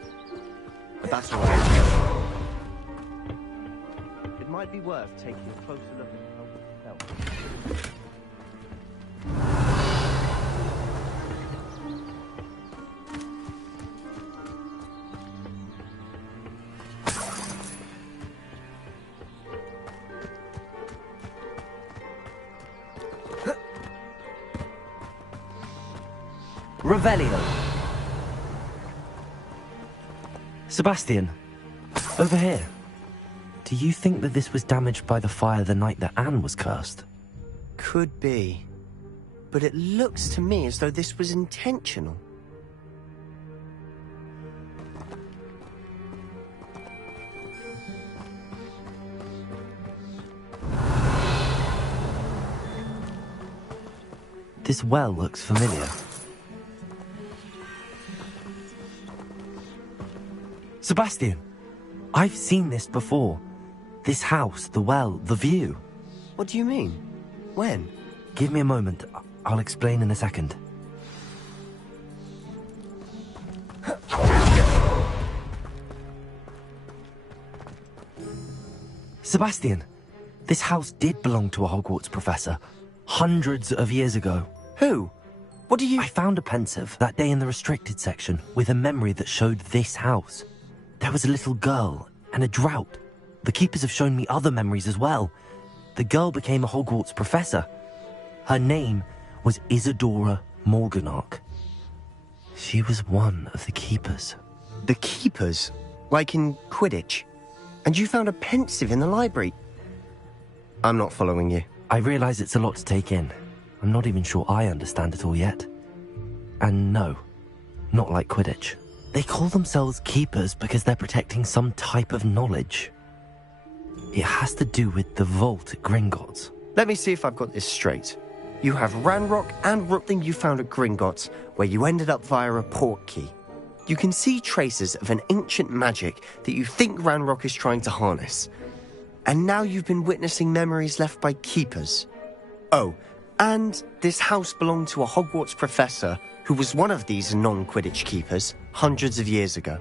But that's all right. It might be worth taking a closer look at the house itself. Revelio. Sebastian, over here. Do you think that this was damaged by the fire the night that Anne was cursed? Could be. But it looks to me as though this was intentional. This well looks familiar. Sebastian, I've seen this before. This house, the well, the view. What do you mean? When? Give me a moment. I'll explain in a second. Sebastian, this house did belong to a Hogwarts professor. Hundreds of years ago. Who? What do you... I found a pensive that day in the restricted section with a memory that showed this house. There was a little girl and a drought. The keepers have shown me other memories as well. The girl became a Hogwarts professor. Her name was Isadora Morganach. She was one of the keepers. The keepers? Like in Quidditch? And you found a pensive in the library? I'm not following you. I realize it's a lot to take in. I'm not even sure I understand it all yet. And no, not like Quidditch. They call themselves keepers because they're protecting some type of knowledge. It has to do with the vault at Gringotts. Let me see if I've got this straight. You have Ranrock and Rookling you found at Gringotts, where you ended up via a port key. You can see traces of an ancient magic that you think Ranrock is trying to harness. And now you've been witnessing memories left by keepers. Oh, and this house belonged to a Hogwarts professor who was one of these non-Quidditch keepers hundreds of years ago.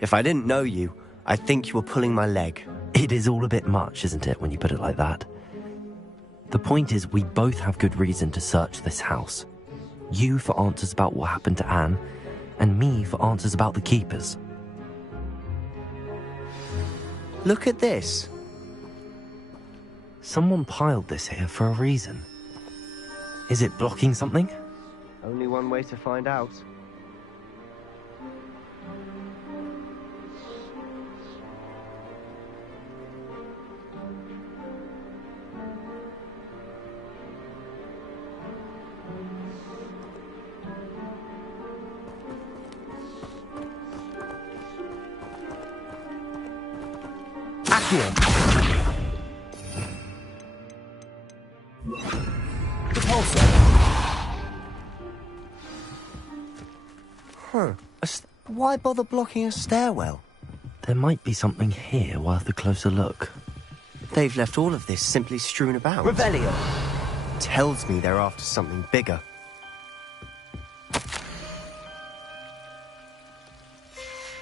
If I didn't know you, I'd think you were pulling my leg. It is all a bit much, isn't it, when you put it like that? The point is, we both have good reason to search this house. You for answers about what happened to Anne, and me for answers about the keepers. Look at this. Someone piled this here for a reason. Is it blocking something? Only one way to find out. Huh. Why bother blocking a stairwell? There might be something here worth a closer look. They've left all of this simply strewn about. Revelio. Tells me they're after something bigger.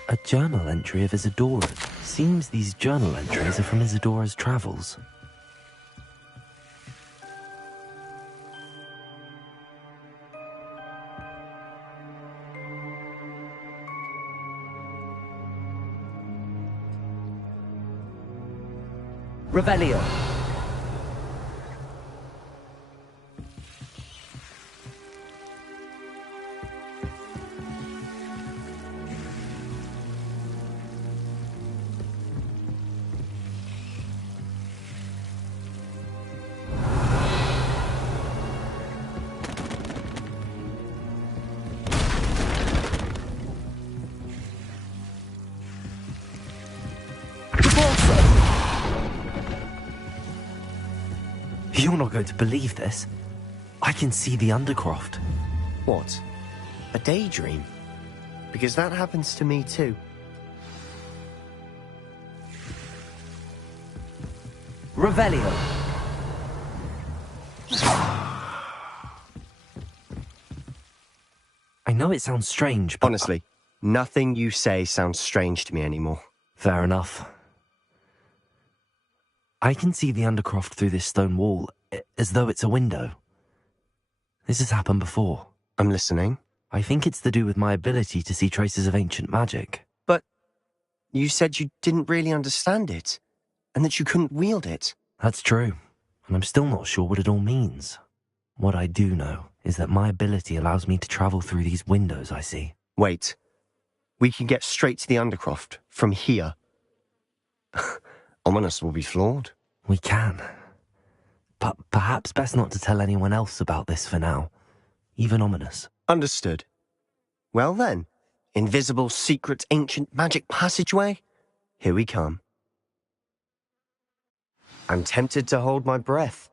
A journal entry of Isadora. Seems these journal entries are from Isadora's travels. Revelio. You're not going to believe this. I can see the Undercroft. What? A daydream? Because that happens to me too. Revelio. I know it sounds strange, but... Honestly, nothing you say sounds strange to me anymore. Fair enough. I can see the Undercroft through this stone wall, as though it's a window. This has happened before. I'm listening. I think it's to do with my ability to see traces of ancient magic. But you said you didn't really understand it, and that you couldn't wield it. That's true, and I'm still not sure what it all means. What I do know is that my ability allows me to travel through these windows I see. Wait. We can get straight to the Undercroft from here. Ominous will be flawed. We can. But perhaps best not to tell anyone else about this for now. Even Ominous. Understood. Well then, invisible, secret, ancient magic passageway? Here we come. I'm tempted to hold my breath.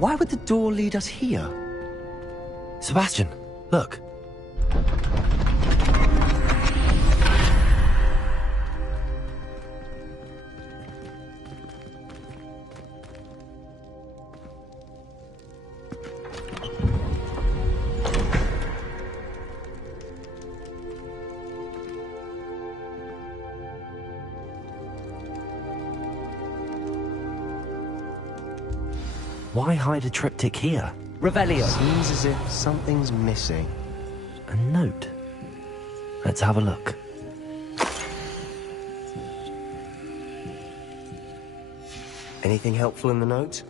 Why would the door lead us here? Sebastian, look. Why hide a triptych here? Revelio. Seems as if something's missing. A note. Let's have a look. Anything helpful in the note?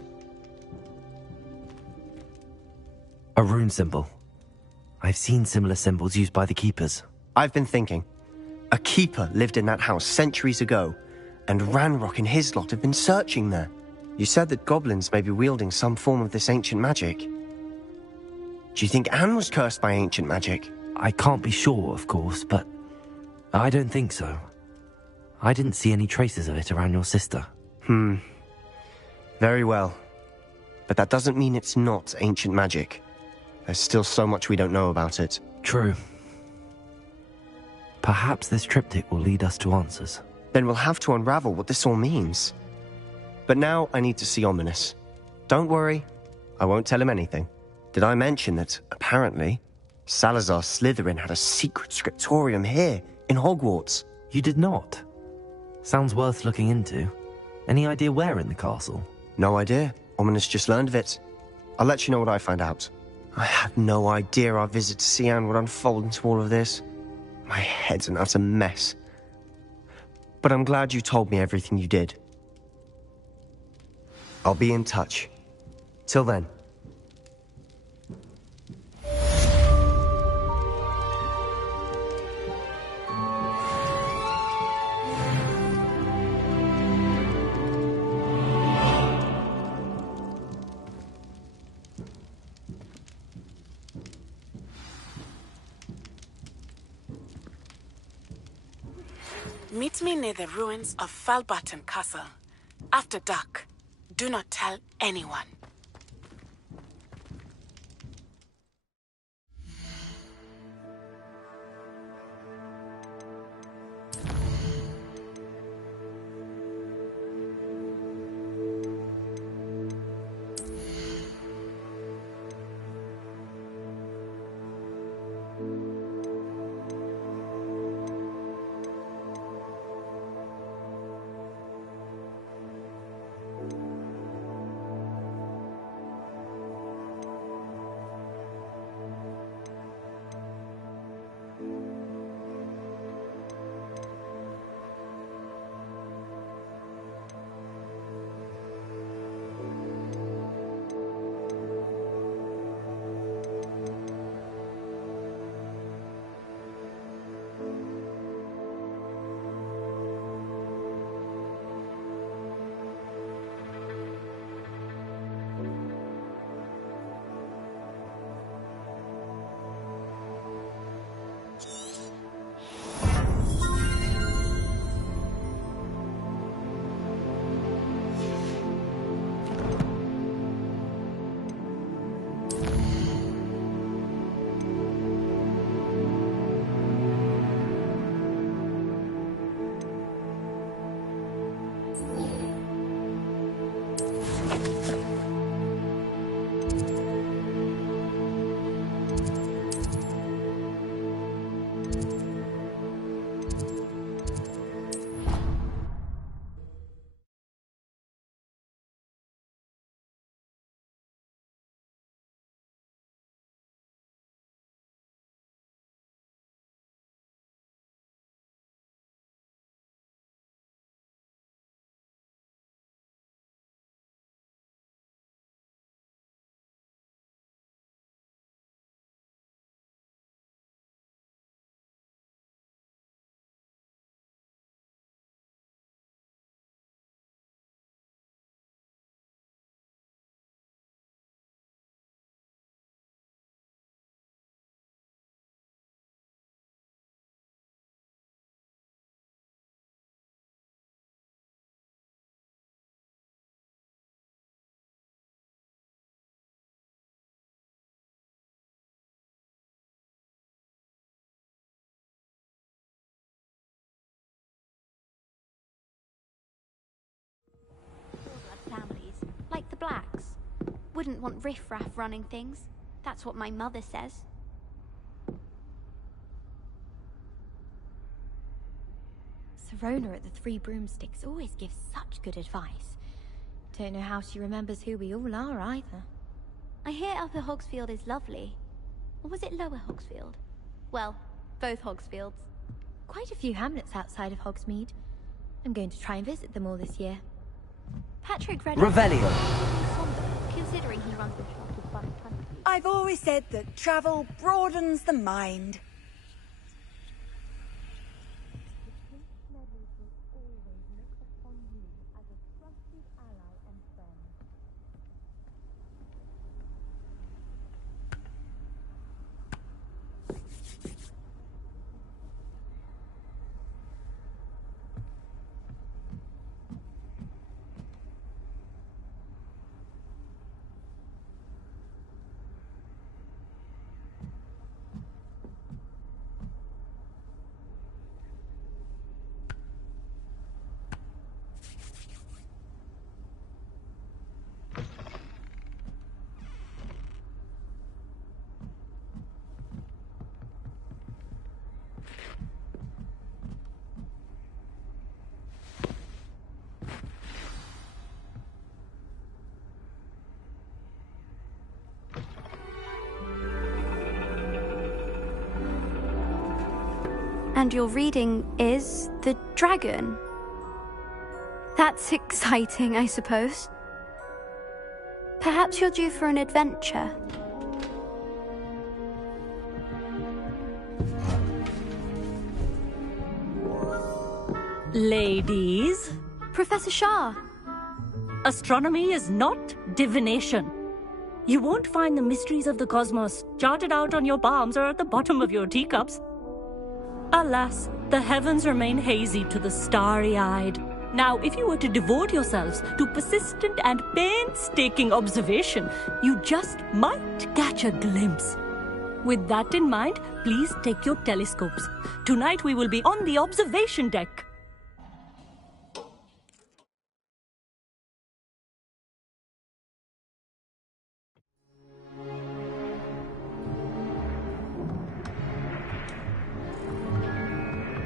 A rune symbol. I've seen similar symbols used by the keepers. I've been thinking. A keeper lived in that house centuries ago, and Ranrock and his lot have been searching there. You said that goblins may be wielding some form of this ancient magic. Do you think Anne was cursed by ancient magic? I can't be sure, of course, but I don't think so. I didn't see any traces of it around your sister. Very well. But that doesn't mean it's not ancient magic. There's still so much we don't know about it. True. Perhaps this triptych will lead us to answers. Then we'll have to unravel what this all means. But now I need to see Ominous. Don't worry, I won't tell him anything. Did I mention that, apparently, Salazar Slytherin had a secret scriptorium here in Hogwarts? You did not? Sounds worth looking into. Any idea where in the castle? No idea. Ominous just learned of it. I'll let you know what I find out. I had no idea our visit to Cian would unfold into all of this. My head's an utter mess. But I'm glad you told me everything you did. I'll be in touch. Till then. Meet me near the ruins of Falbarton Castle. After dark. Do not tell anyone. wouldn't want riffraff running things. That's what my mother says. Serona at the Three Broomsticks always gives such good advice. Don't know how she remembers who we all are either. I hear Upper Hogsfield is lovely. Or was it Lower Hogsfield? Well, both Hogsfields. Quite a few hamlets outside of Hogsmeade. I'm going to try and visit them all this year. Patrick read Revelio. Considering he runs the shop of fun country. I've always said that travel broadens the mind. And your reading is The Dragon. That's exciting, I suppose. Perhaps you're due for an adventure. Ladies. Professor Shah. Astronomy is not divination. You won't find the mysteries of the cosmos charted out on your palms or at the bottom of your teacups. Alas, the heavens remain hazy to the starry-eyed. Now, if you were to devote yourselves to persistent and painstaking observation, you just might catch a glimpse. With that in mind, please take your telescopes. Tonight we will be on the observation deck.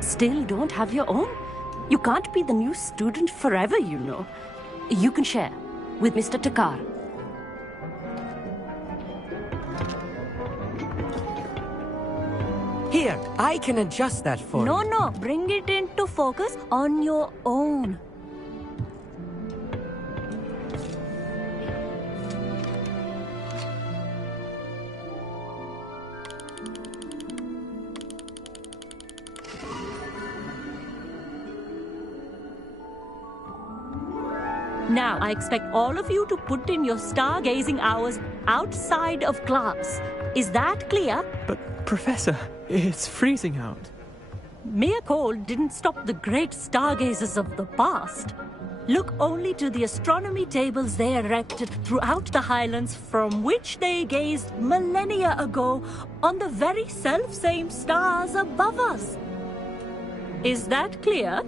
Still don't have your own? You can't be the new student forever, you know. You can share with Mr. Takar. Here, I can adjust that for you. No, bring it into focus on your own. Now, I expect all of you to put in your stargazing hours outside of class. Is that clear? But, Professor, it's freezing out. Mere cold didn't stop the great stargazers of the past. Look only to the astronomy tables they erected throughout the Highlands from which they gazed millennia ago on the very self-same stars above us. Is that clear?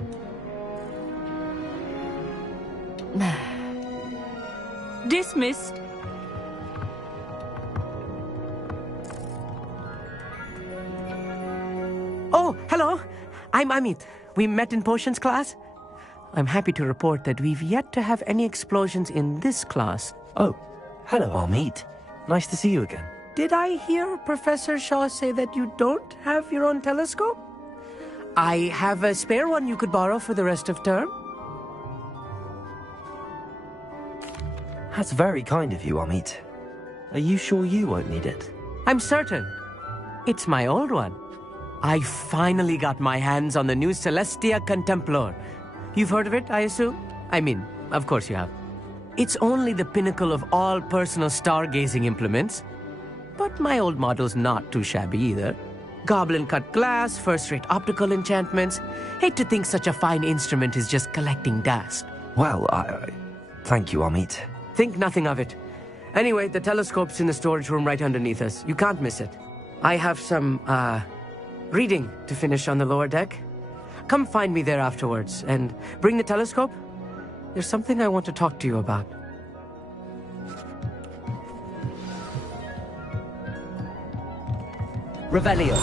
Dismissed. Oh, hello. I'm Amit. We met in potions class. I'm happy to report that we've yet to have any explosions in this class. Oh, hello, Amit. Nice to see you again. Did I hear Professor Shaw say that you don't have your own telescope? I have a spare one you could borrow for the rest of term. That's very kind of you, Amit. Are you sure you won't need it? I'm certain. It's my old one. I finally got my hands on the new Celestia Contemplar. You've heard of it, I assume? I mean, of course you have. It's only the pinnacle of all personal stargazing implements. But my old model's not too shabby either. Goblin-cut glass, first-rate optical enchantments. Hate to think such a fine instrument is just collecting dust. Well, thank you, Amit. Think nothing of it. Anyway, the telescope's in the storage room right underneath us. You can't miss it. I have some, reading to finish on the lower deck. Come find me there afterwards, and bring the telescope. There's something I want to talk to you about. Revelio.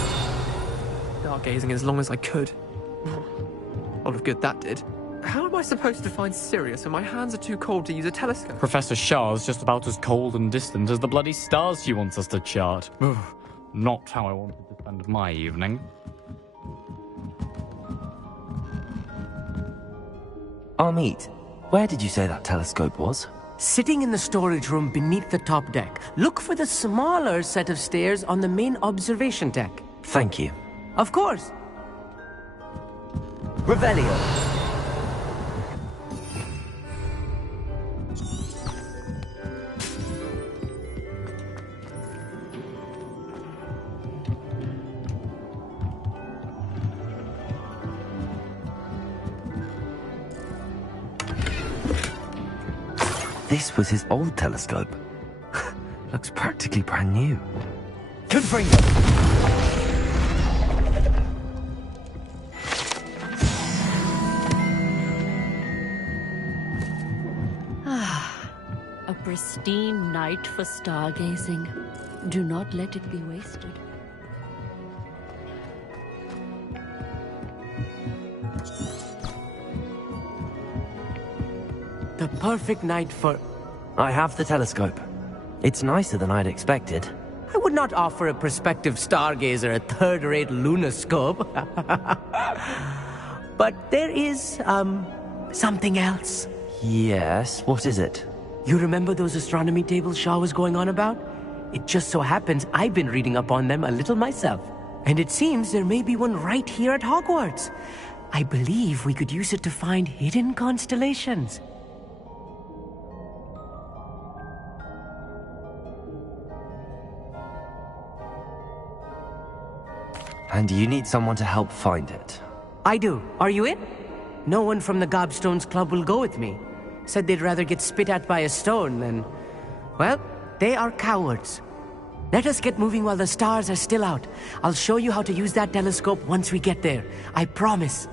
Stargazing as long as I could. A lot of good that did. How am I supposed to find Sirius when my hands are too cold to use a telescope? Professor Shah's just about as cold and distant as the bloody stars she wants us to chart. Ugh, not how I wanted to spend my evening. Amit, where did you say that telescope was? Sitting in the storage room beneath the top deck. Look for the smaller set of stairs on the main observation deck. Thank you. Of course. Revelio. This was his old telescope. Looks practically brand new. Confringo. A pristine night for stargazing. Do not let it be wasted. The perfect night for... I have the telescope. It's nicer than I'd expected. I would not offer a prospective stargazer a third-rate lunoscope. But there is, something else. Yes, what is it? You remember those astronomy tables Shaw was going on about? It just so happens I've been reading up on them a little myself. And it seems there may be one right here at Hogwarts. I believe we could use it to find hidden constellations. And you need someone to help find it. I do. Are you in? No one from the Gobstones Club will go with me. Said they'd rather get spit at by a stone than... Well, they are cowards. Let us get moving while the stars are still out. I'll show you how to use that telescope once we get there. I promise.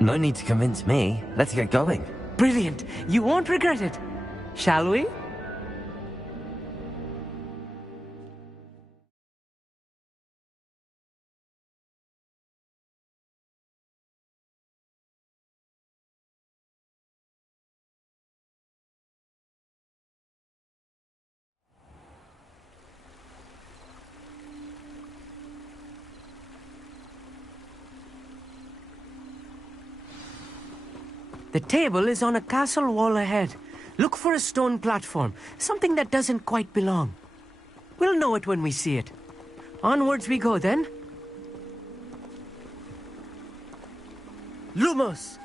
No need to convince me. Let's get going. Brilliant. You won't regret it. Shall we? The table is on a castle wall ahead. Look for a stone platform, something that doesn't quite belong. We'll know it when we see it. Onwards we go, then. Lumos!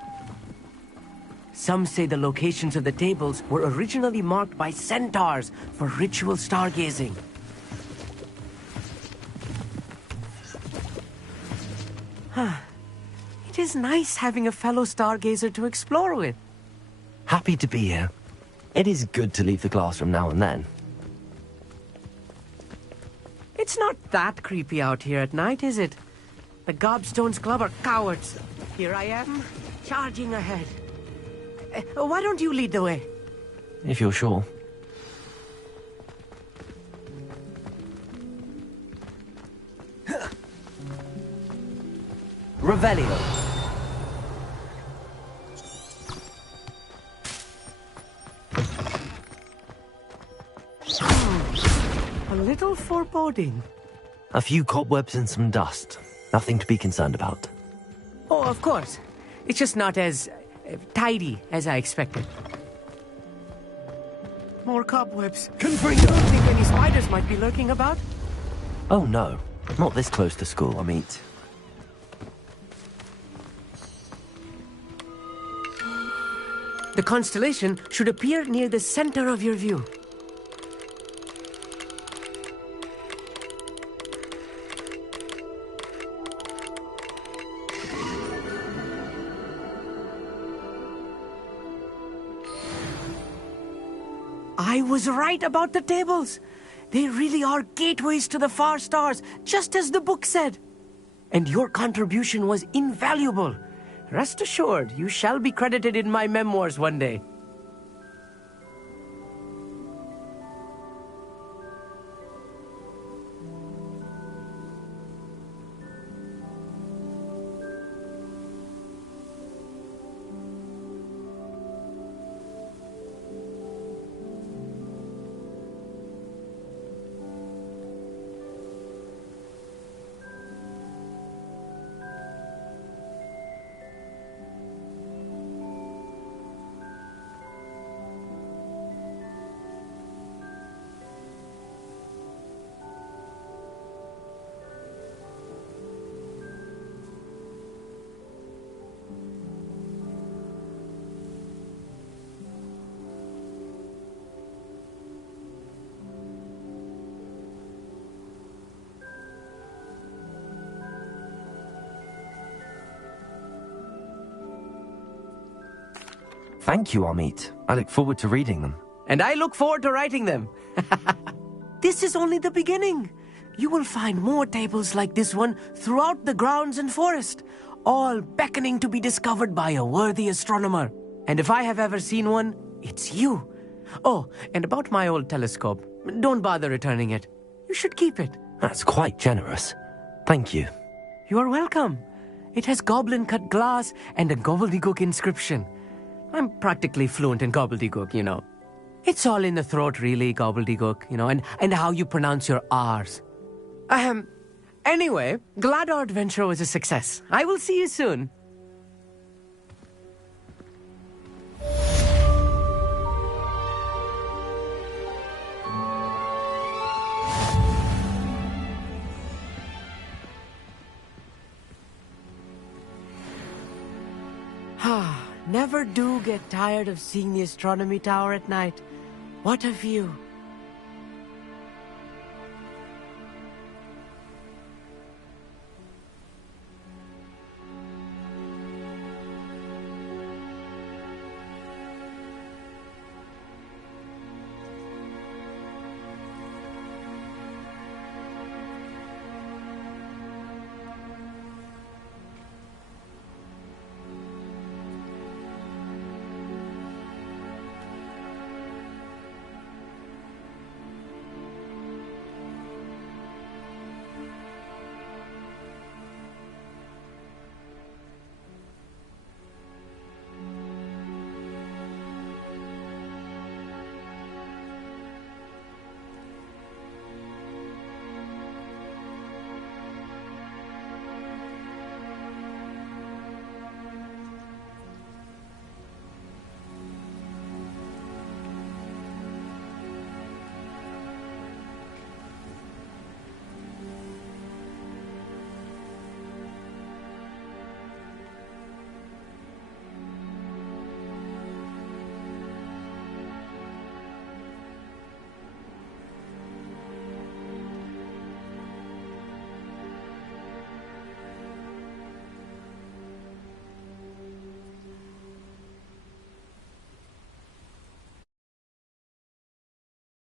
Some say the locations of the tables were originally marked by centaurs for ritual stargazing. It is nice having a fellow stargazer to explore with. Happy to be here. It is good to leave the classroom now and then. It's not that creepy out here at night, is it? The Gobstones Club are cowards. Here I am, charging ahead. Why don't you lead the way? If you're sure. Revelio. A little foreboding. A few cobwebs and some dust. Nothing to be concerned about. Oh, of course. It's just not as tidy as I expected. More cobwebs. Confringo! Don't think any spiders might be lurking about? Oh no, not this close to school, Amit. The constellation should appear near the center of your view. I was right about the tables. They really are gateways to the far stars, just as the book said. And your contribution was invaluable. Rest assured, you shall be credited in my memoirs one day. Thank you, Amit. I look forward to reading them. And I look forward to writing them. This is only the beginning. You will find more tables like this one throughout the grounds and forest, all beckoning to be discovered by a worthy astronomer. And if I have ever seen one, it's you. Oh, and about my old telescope, don't bother returning it. You should keep it. That's quite generous. Thank you. You are welcome. It has goblin-cut glass and a gobbledygook inscription. I'm practically fluent in gobbledygook, you know. It's all in the throat, really, gobbledygook, you know, and how you pronounce your R's. Anyway, glad our adventure was a success. I will see you soon. Never do get tired of seeing the astronomy tower at night. What a view.